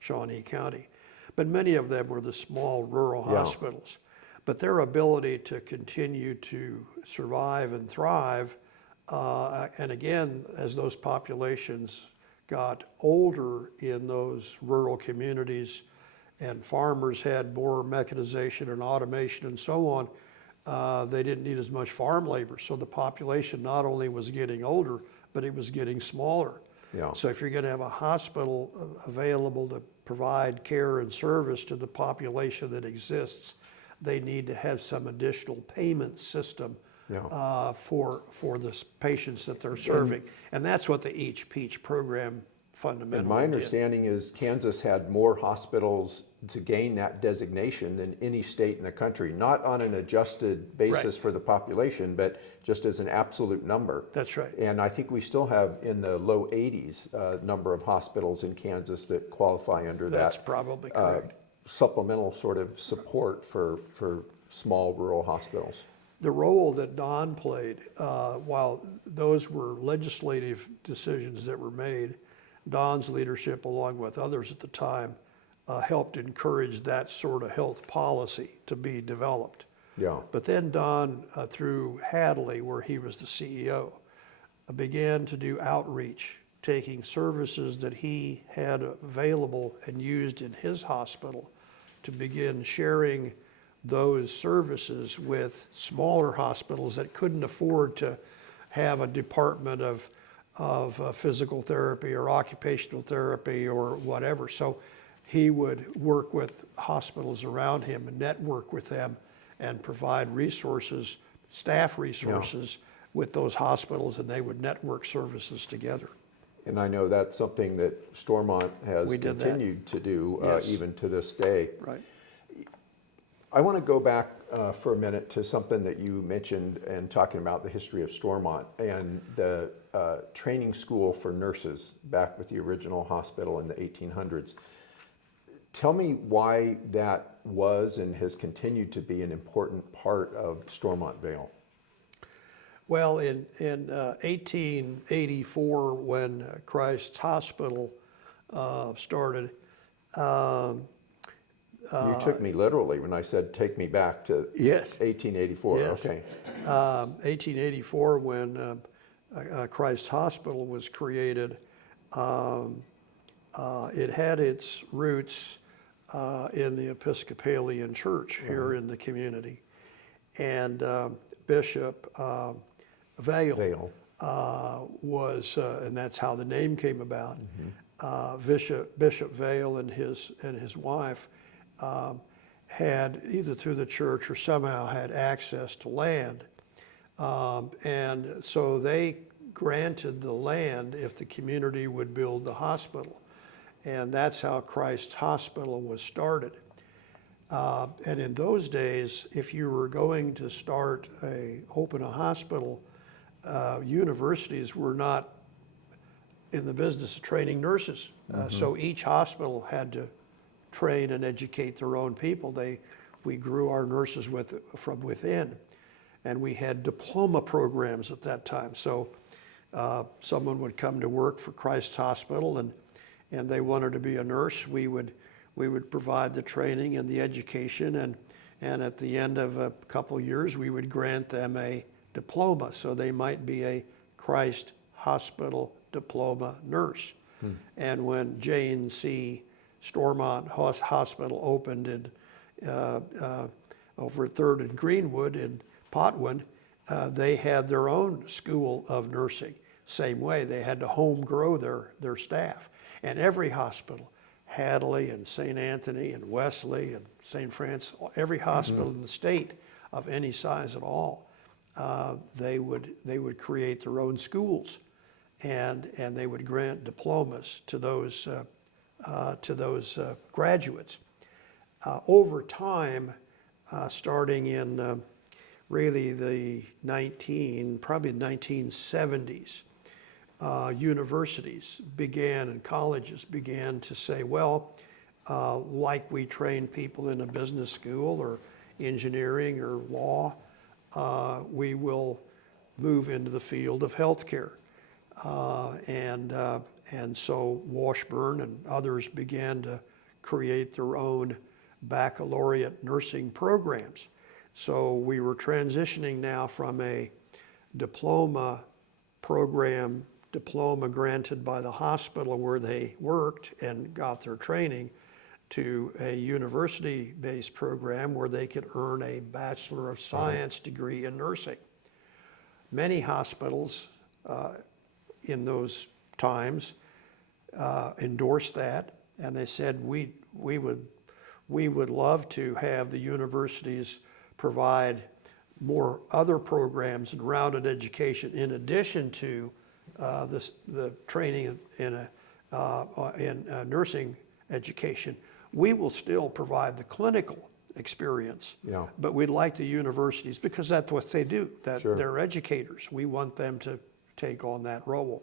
Shawnee County. But many of them were the small rural hospitals. But their ability to continue to survive and thrive, and again, as those populations got older in those rural communities, and farmers had more mechanization and automation and so on, they didn't need as much farm labor. So the population not only was getting older, but it was getting smaller. Yeah. So if you're going to have a hospital available to provide care and service to the population that exists, they need to have some additional payment system for the patients that they're serving. And that's what the Each Peach program fundamentally And my understanding is Kansas had more hospitals to gain that designation than any state in the country, not on an adjusted basis for the population, but just as an absolute number. That's right. And I think we still have in the low 80s number of hospitals in Kansas that qualify under That's probably correct. supplemental sort of support for small rural hospitals. the role that Don played, while those were legislative decisions that were made, Don's leadership, along with others at the time, helped encourage that sort of health policy to be developed. Yeah. But then Don, through Hadley, where he was the CEO, began to do outreach, taking services that he had available and used in his hospital to begin sharing those services with smaller hospitals that couldn't afford to have a department of physical therapy or occupational therapy or whatever. So he would work with hospitals around him and network with them and provide resources, staff resources with those hospitals, and they would network services together. And I know that's something that Stormont has We did that. continued to do Yes. even to this day. Right. I want to go back for a minute to something that you mentioned and talking about the history of Stormont and the training school for nurses back with the original hospital in the 1800s. Tell me why that was and has continued to be an important part of Stormont Vail. Well, in 1884, when Christ's Hospital started, You took me literally when I said take me back to Yes. 1884. Yes. Okay. 1884, when Christ's Hospital was created, it had its roots in the Episcopalian Church here in the community. And Bishop Vail was, and that's how the name came about. Bishop Vail and his wife had, either through the church or somehow, had access to land. And so they granted the land if the community would build the hospital. And that's how Christ's Hospital was started. And in those days, if you were going to open a hospital, universities were not in the business of training nurses. So each hospital had to train and educate their own people. We grew our nurses from within. And we had diploma programs at that time. So someone would come to work for Christ's Hospital and they wanted to be a nurse. We would provide the training and the education, and at the end of a couple of years, we would grant them a diploma, so they might be a Christ Hospital diploma nurse. And when J&C Stormont Hospital opened in, over at 3rd and Greenwood in Potwin, they had their own school of nursing. Same way, they had to home grow their staff. And every hospital, Hadley and St. Anthony and Wesley and St. Francis, every hospital in the state of any size at all, they would create their own schools, and they would grant diplomas to those graduates. Over time, starting in really the probably 1970s, universities began and colleges began to say, well, like we train people in a business school or engineering or law, we will move into the field of healthcare. And so Washburn and others began to create their own baccalaureate nursing programs. So we were transitioning now from a diploma program, diploma granted by the hospital where they worked and got their training, to a university-based program where they could earn a Bachelor of Science degree in nursing. Many hospitals in those times endorsed that, and they said we would love to have the universities provide more other programs and rounded education in addition to the training in nursing education. We will still provide the clinical experience, but we'd like the universities, because that's what they do, they're educators. We want them to take on that role.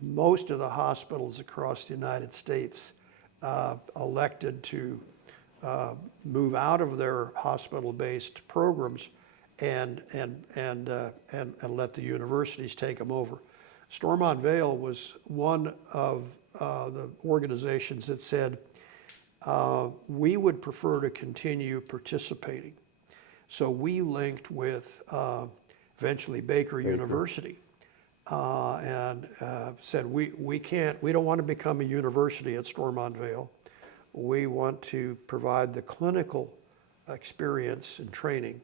Most of the hospitals across the United States elected to move out of their hospital-based programs and let the universities take them over. Stormont Vail was one of the organizations that said, we would prefer to continue participating. So we linked with eventually Baker University and said, we don't want to become a university at Stormont Vail. We want to provide the clinical experience and training,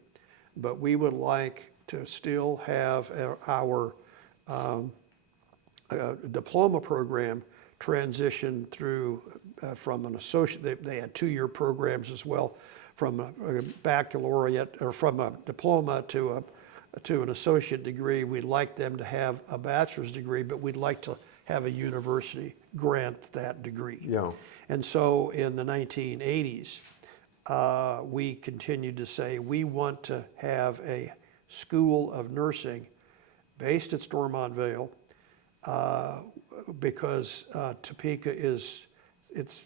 but we would like to still have our diploma program transition through from an associate. They had 2-year programs as well, from a baccalaureate or from a diploma to an associate degree. We'd like them to have a bachelor's degree, but we'd like to have a university grant that degree. Yeah. And so in the 1980s, we continued to say we want to have a school of nursing based at Stormont Vail, because Topeka it's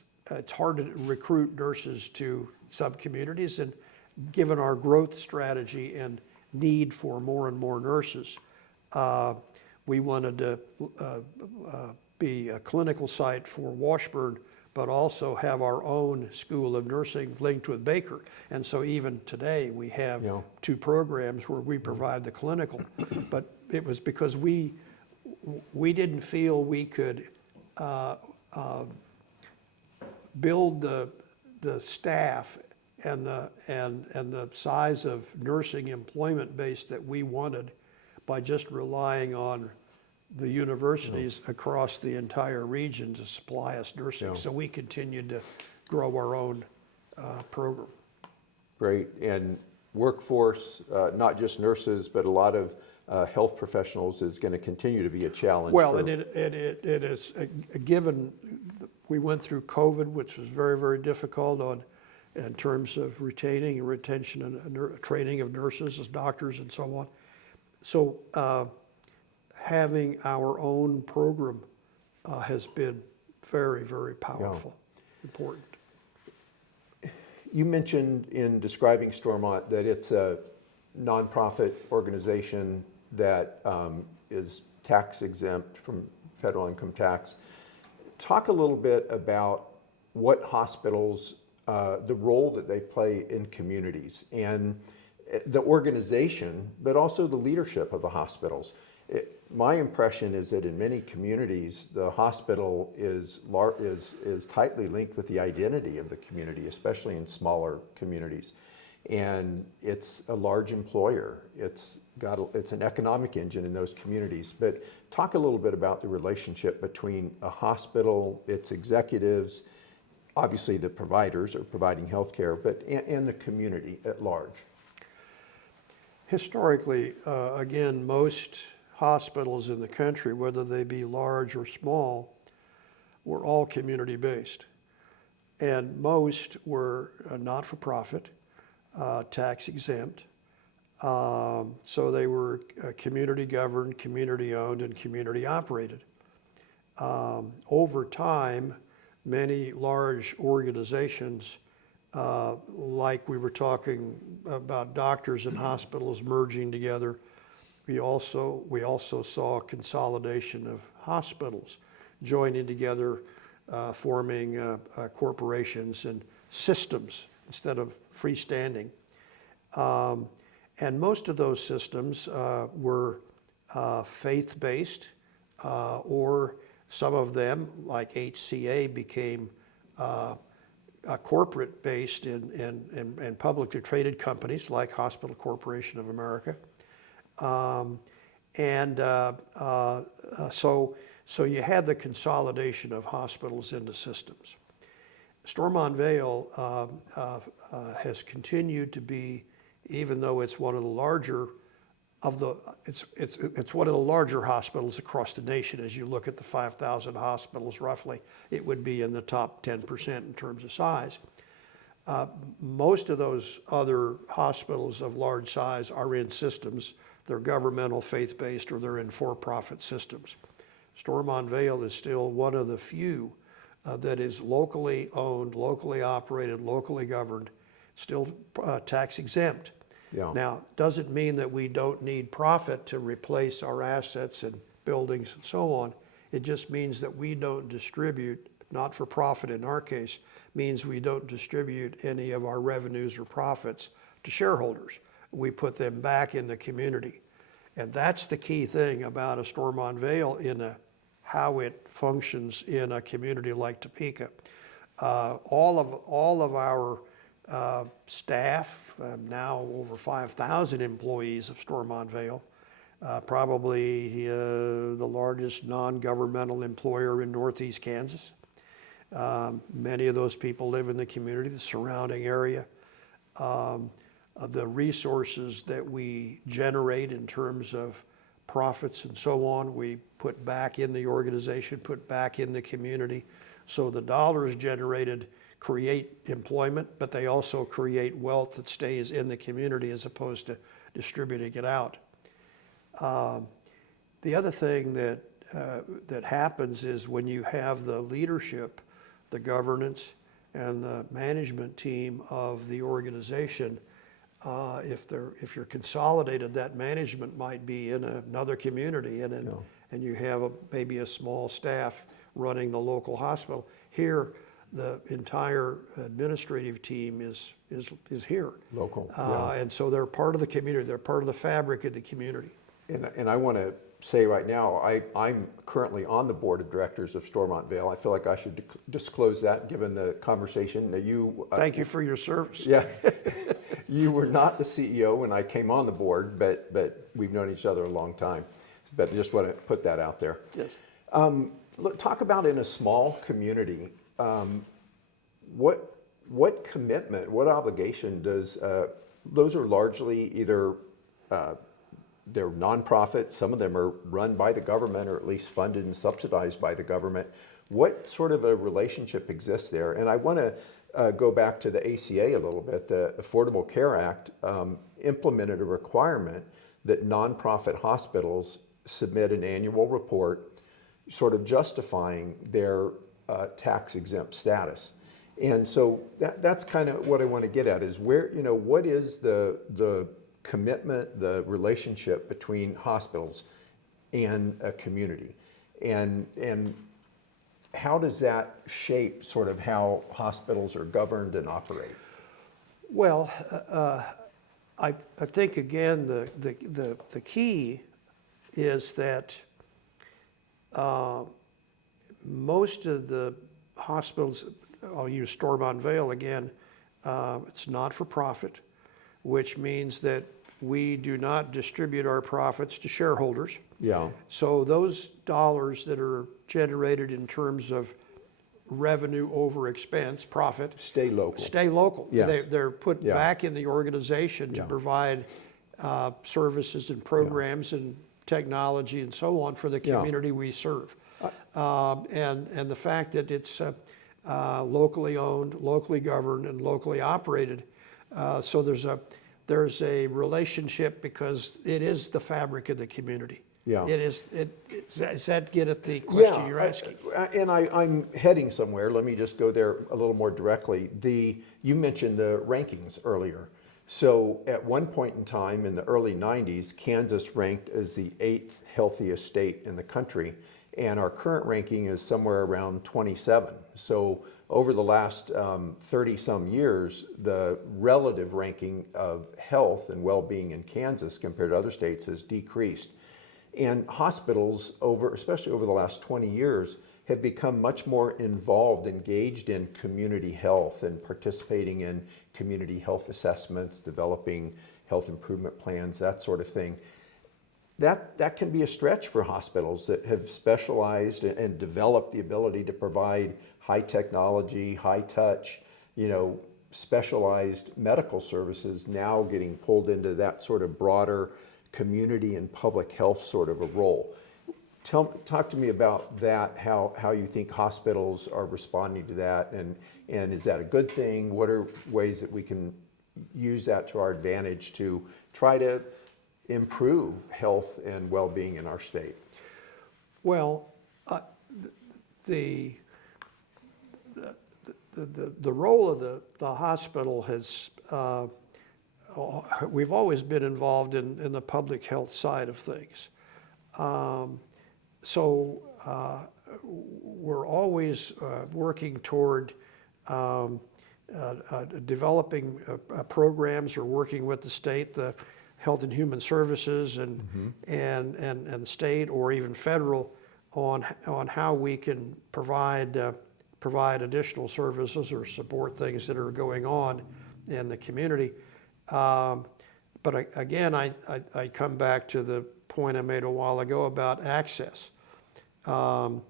hard to recruit nurses to sub-communities, and given our growth strategy and need for more and more nurses, we wanted to be a clinical site for Washburn, but also have our own school of nursing linked with Baker. And so even today we have 2 programs where we provide the clinical, but it was because we didn't feel we could build the staff and the size of nursing employment base that we wanted by just relying on the universities across the entire region to supply us nursing. Yeah. So we continued to grow our own program. Great. And workforce, not just nurses, but a lot of health professionals is going to continue to be a challenge. Well, and it is given we went through COVID, which was very, very difficult in terms of retaining and retention and training of nurses as doctors and so on. So having our own program has been very, very powerful, important. You mentioned in describing Stormont that it's a nonprofit organization that is tax exempt from federal income tax. Talk a little bit about what hospitals, the role that they play in communities and the organization, but also the leadership of the hospitals. My impression is that in many communities, the hospital is tightly linked with the identity of the community, especially in smaller communities. And it's a large employer. It's an economic engine in those communities. But talk a little bit about the relationship between a hospital, its executives, obviously the providers are providing health care, but and the community at large. Historically, again, most hospitals in the country, whether they be large or small, were all community-based. And most were not-for-profit, tax exempt. So they were community governed, community owned, and community operated. Over time, many large organizations, like we were talking about doctors and hospitals merging together, we also saw consolidation of hospitals joining together, forming corporations and systems instead of freestanding. And most of those systems were faith-based, or some of them, like HCA, became corporate-based in publicly traded companies like Hospital Corporation of America. So you had the consolidation of hospitals into systems. Stormont Vail has continued to be, even though it's one of the larger it's one of the larger hospitals across the nation. As you look at the 5,000 hospitals roughly, it would be in the top 10% in terms of size. Most of those other hospitals of large size are in systems. They're governmental, faith-based, or they're in for-profit systems. Stormont Vail is still one of the few that is locally owned, locally operated, locally governed, still tax exempt. Yeah. Now, doesn't mean that we don't need profit to replace our assets and buildings and so on. It just means that we don't distribute, not for profit in our case, means we don't distribute any of our revenues or profits to shareholders. We put them back in the community. And that's the key thing about a Stormont Vail how it functions in a community like Topeka. All of our staff, now over 5,000 employees of Stormont Vail, probably the largest non-governmental employer in Northeast Kansas. Many of those people live in the community, the surrounding area. The resources that we generate in terms of profits and so on, we put back in the organization, put back in the community. So the dollars generated create employment, but they also create wealth that stays in the community as opposed to distributing it out. The other thing that happens is when you have the leadership, the governance, and the management team of the organization, if you're consolidated, that management might be in another community, and you have maybe a small staff running the local hospital. Here, the entire administrative team is here. Local. And so they're part of the community. They're part of the fabric of the community. And I want to say right now, I'm currently on the board of directors of Stormont Vail. I feel like I should disclose that given the conversation that you... Thank you for your service. Yeah. You were not the CEO when I came on the board, but we've known each other a long time. But I just want to put that out there. Yes. Look, talk about in a small community, what commitment, what obligation does, those are largely either, they're nonprofit, some of them are run by the government or at least funded and subsidized by the government. What sort of a relationship exists there? And I want to go back to the ACA a little bit. The Affordable Care Act implemented a requirement that nonprofit hospitals submit an annual report sort of justifying their tax exempt status. And so that's kind of what I want to get at is where, what is the commitment, the relationship between hospitals and a community? And how does that shape sort of how hospitals are governed and operate? Well, I think again, the key is that most of the hospitals, I'll use Stormont Vail again, it's not for profit, which means that we do not distribute our profits to shareholders. Yeah. So those dollars that are generated in terms of revenue over expense, profit, Stay local. stay local. Yes. They're put Yeah. back in the organization to Yeah. provide services and programs and technology and so on for the Yeah. community we serve. And the fact that it's locally owned, locally governed, and locally operated, so there's a relationship because it is the fabric of the community. Yeah. It is. Does that get at the question you're asking? And I'm heading somewhere. Let me just go there a little more directly. You mentioned the rankings earlier. So at one point in time in the early 90s, Kansas ranked as the 8th healthiest state in the country, and our current ranking is somewhere around 27. So over the last 30-some years, the relative ranking of health and well-being in Kansas compared to other states has decreased. And hospitals, especially over the last 20 years, have become much more involved, engaged in community health and participating in community health assessments, developing health improvement plans, that sort of thing. That can be a stretch for hospitals that have specialized and developed the ability to provide high technology, high touch, specialized medical services, now getting pulled into that sort of broader community and public health sort of a role. Talk to me about that, how you think hospitals are responding to that, and is that a good thing? What are ways that we can use that to our advantage to try to improve health and well-being in our state? Well, the role of the hospital has we've always been involved in the public health side of things. So we're always working toward developing programs or working with the state, the Health and Human Services and state or even federal on how we can provide additional services or support things that are going on in the community. But again, I come back to the point I made a while ago about access. The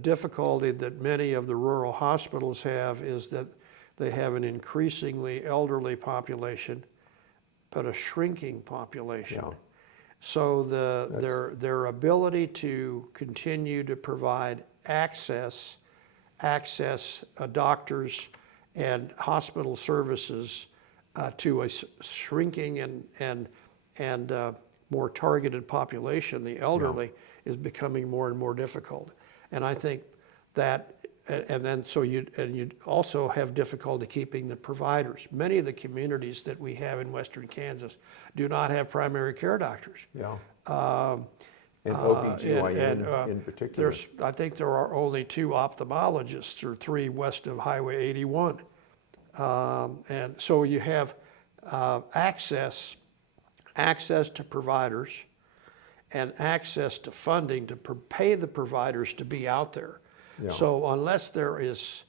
difficulty that many of the rural hospitals have is that they have an increasingly elderly population, but a shrinking population. Yeah. So their ability to continue to provide access, doctors and hospital services to a shrinking and more targeted population, the elderly, is becoming more and more difficult. And I think that, and then so you'd also have difficulty keeping the providers. Many of the communities that we have in western Kansas do not have primary care doctors. Yeah. And OBGYN in particular. I think there are only 2 ophthalmologists or 3 west of Highway 81. And so you have access to providers and access to funding to pay the providers to be out there. Yeah. So unless there is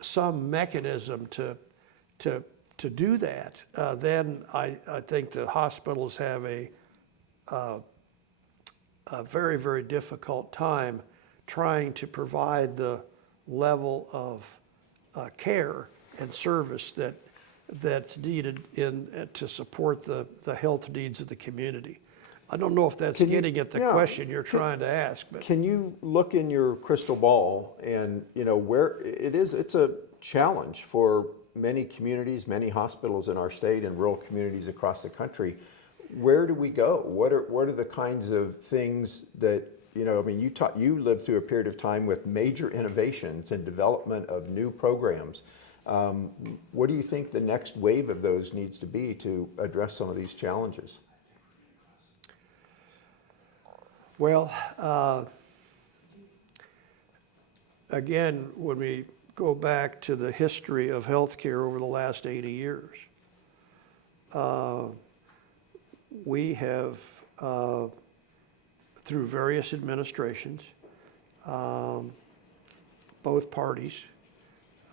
some mechanism to do that, then I think the hospitals have a very, very difficult time trying to provide the level of care and service that's needed to support the health needs of the community. I don't know if that's getting at the question you're trying to ask. But can you look in your crystal ball and where it's a challenge for many communities, many hospitals in our state and rural communities across the country. Where do we go? What are the kinds of things that, you lived through a period of time with major innovations and development of new programs. What do you think the next wave of those needs to be to address some of these challenges? Well, again, when we go back to the history of healthcare over the last 80 years, we have, through various administrations, both parties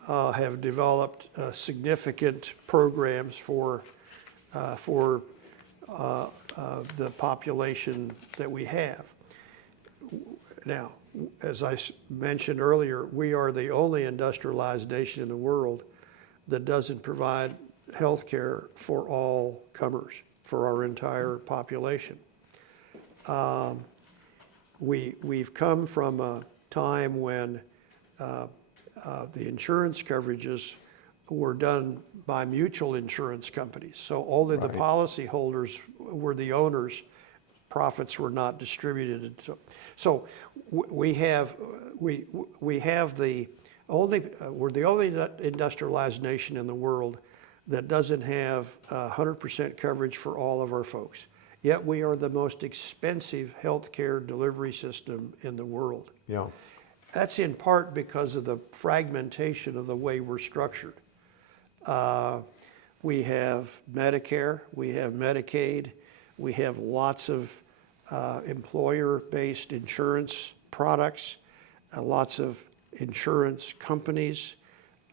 have developed significant programs for the population that we have. Now, as I mentioned earlier, we are the only industrialized nation in the world that doesn't provide health care for all comers, for our entire population. We've come from a time when the insurance coverages were done by mutual insurance companies. So only the policyholders were the owners. Profits were not distributed. So we're the only industrialized nation in the world that doesn't have 100% coverage for all of our folks. Yet we are the most expensive healthcare delivery system in the world. Yeah. That's in part because of the fragmentation of the way we're structured. We have Medicare, we have Medicaid, we have lots of employer-based insurance products, lots of insurance companies,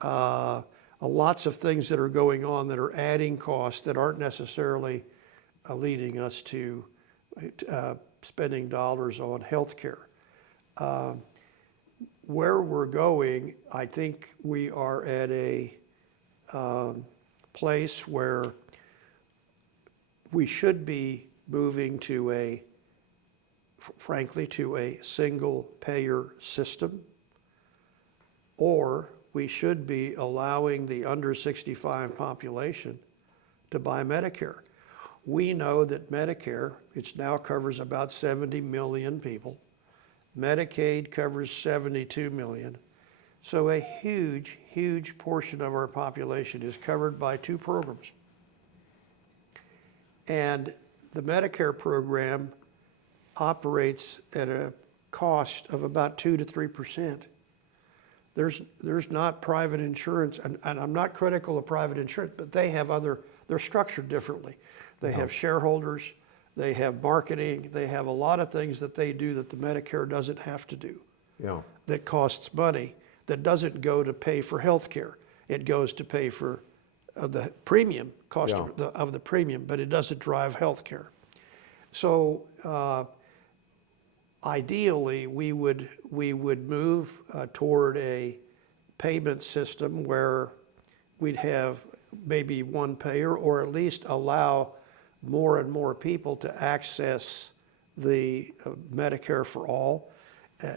lots of things that are going on that are adding costs that aren't necessarily leading us to spending dollars on health care. Where we're going, I think we are at a place where we should be moving to frankly, to a single payer system, or we should be allowing the under 65 population to buy Medicare. We know that Medicare, it now covers about 70 million people. Medicaid covers 72 million. So a huge, huge portion of our population is covered by two programs. And the Medicare program operates at a cost of about 2 to 3%. There's not private insurance, and I'm not critical of private insurance, but they're structured differently. They have shareholders, they have marketing, they have a lot of things that they do that the Medicare doesn't have to do. Yeah. That costs money, that doesn't go to pay for health care. It goes to pay for the premium, cost of the premium, but it doesn't drive health care. So ideally, we would move toward a payment system where we'd have maybe one payer, or at least allow more and more people to access the Medicare for all.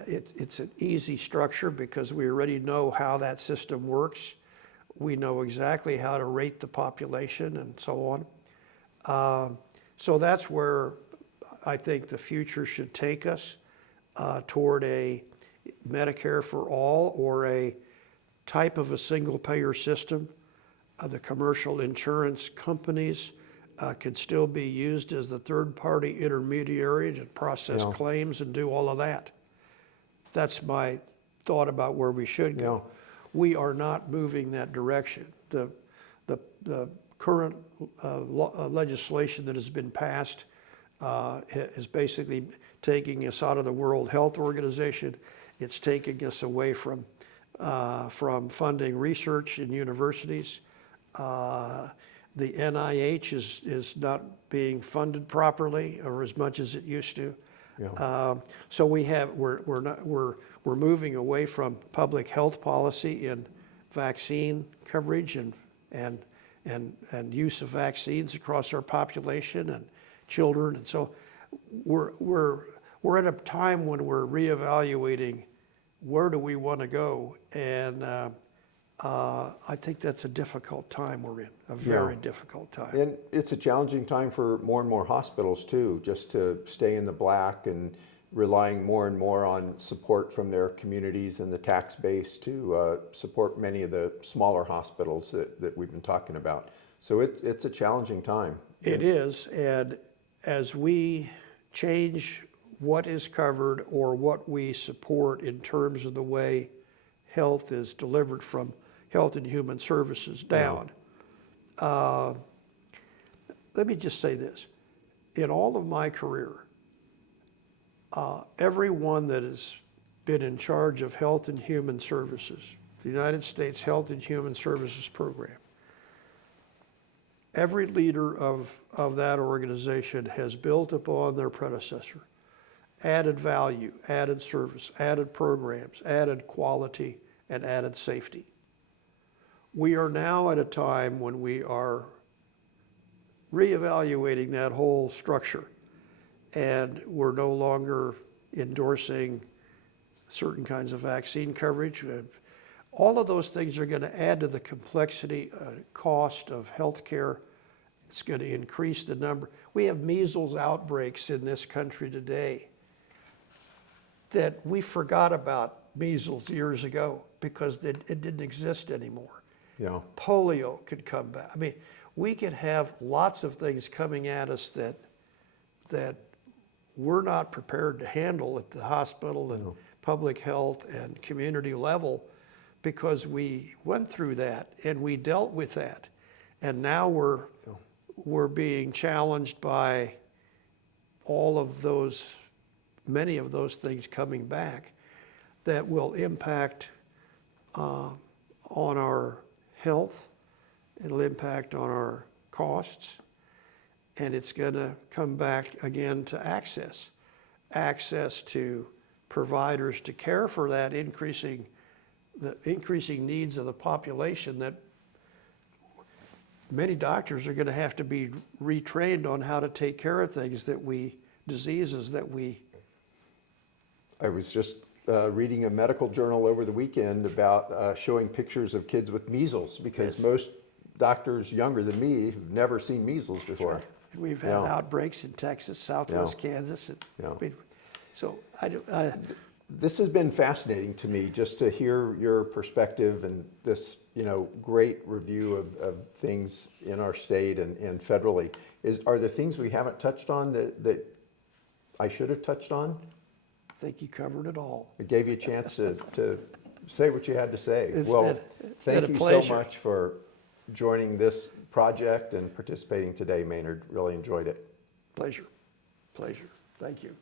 It's an easy structure because we already know how that system works. We know exactly how to rate the population and so on. So that's where I think the future should take us, toward a Medicare for all, or a type of a single payer system. The commercial insurance companies can still be used as the third party intermediary to process claims and do all of that. That's my thought about where we should go. We are not moving that direction. The current legislation that has been passed is basically taking us out of the World Health Organization. It's taking us away from funding research in universities. The NIH is not being funded properly or as much as it used to. So we're moving away from public health policy in vaccine coverage and use of vaccines across our population and children. And so we're at a time when we're reevaluating where do we want to go, and I think that's a difficult time we're in, a very difficult time. And it's a challenging time for more and more hospitals too, just to stay in the black and relying more and more on support from their communities and the tax base to support many of the smaller hospitals that we've been talking about. So it's a challenging time. It is, and as we change what is covered or what we support in terms of the way health is delivered from Health and Human Services down. Let me just say this. In all of my career, everyone that has been in charge of Health and Human Services, the United States Health and Human Services Program, every leader of that organization has built upon their predecessor, added value, added service, added programs, added quality, and added safety. We are now at a time when we are reevaluating that whole structure, and we're no longer endorsing certain kinds of vaccine coverage. All of those things are going to add to the complexity, cost of healthcare. It's going to increase the number. We have measles outbreaks in this country today that we forgot about measles years ago because it didn't exist anymore. Polio could come back. I mean, we could have lots of things coming at us that we're not prepared to handle at the hospital and public health and community level, because we went through that and we dealt with that. And now we're being challenged by all of those, many of those things coming back that will impact on our health. It'll impact on our costs, and it's going to come back again to access to providers to care for that increasing needs of the population. That many doctors are going to have to be retrained on how to take care of diseases that we. I was just reading a medical journal over the weekend about showing pictures of kids with measles, because most doctors younger than me have never seen measles before. Right. We've had outbreaks in Texas, Southwest Kansas. And, so This has been fascinating to me, just to hear your perspective and this, great review of things in our state and federally. Are there things we haven't touched on that I should have touched on? I think you covered it all. It gave you a chance to say what you had to say. It's Well, been thank a you so pleasure. much for joining this project and participating today, Maynard. Really enjoyed it. Pleasure. Thank you.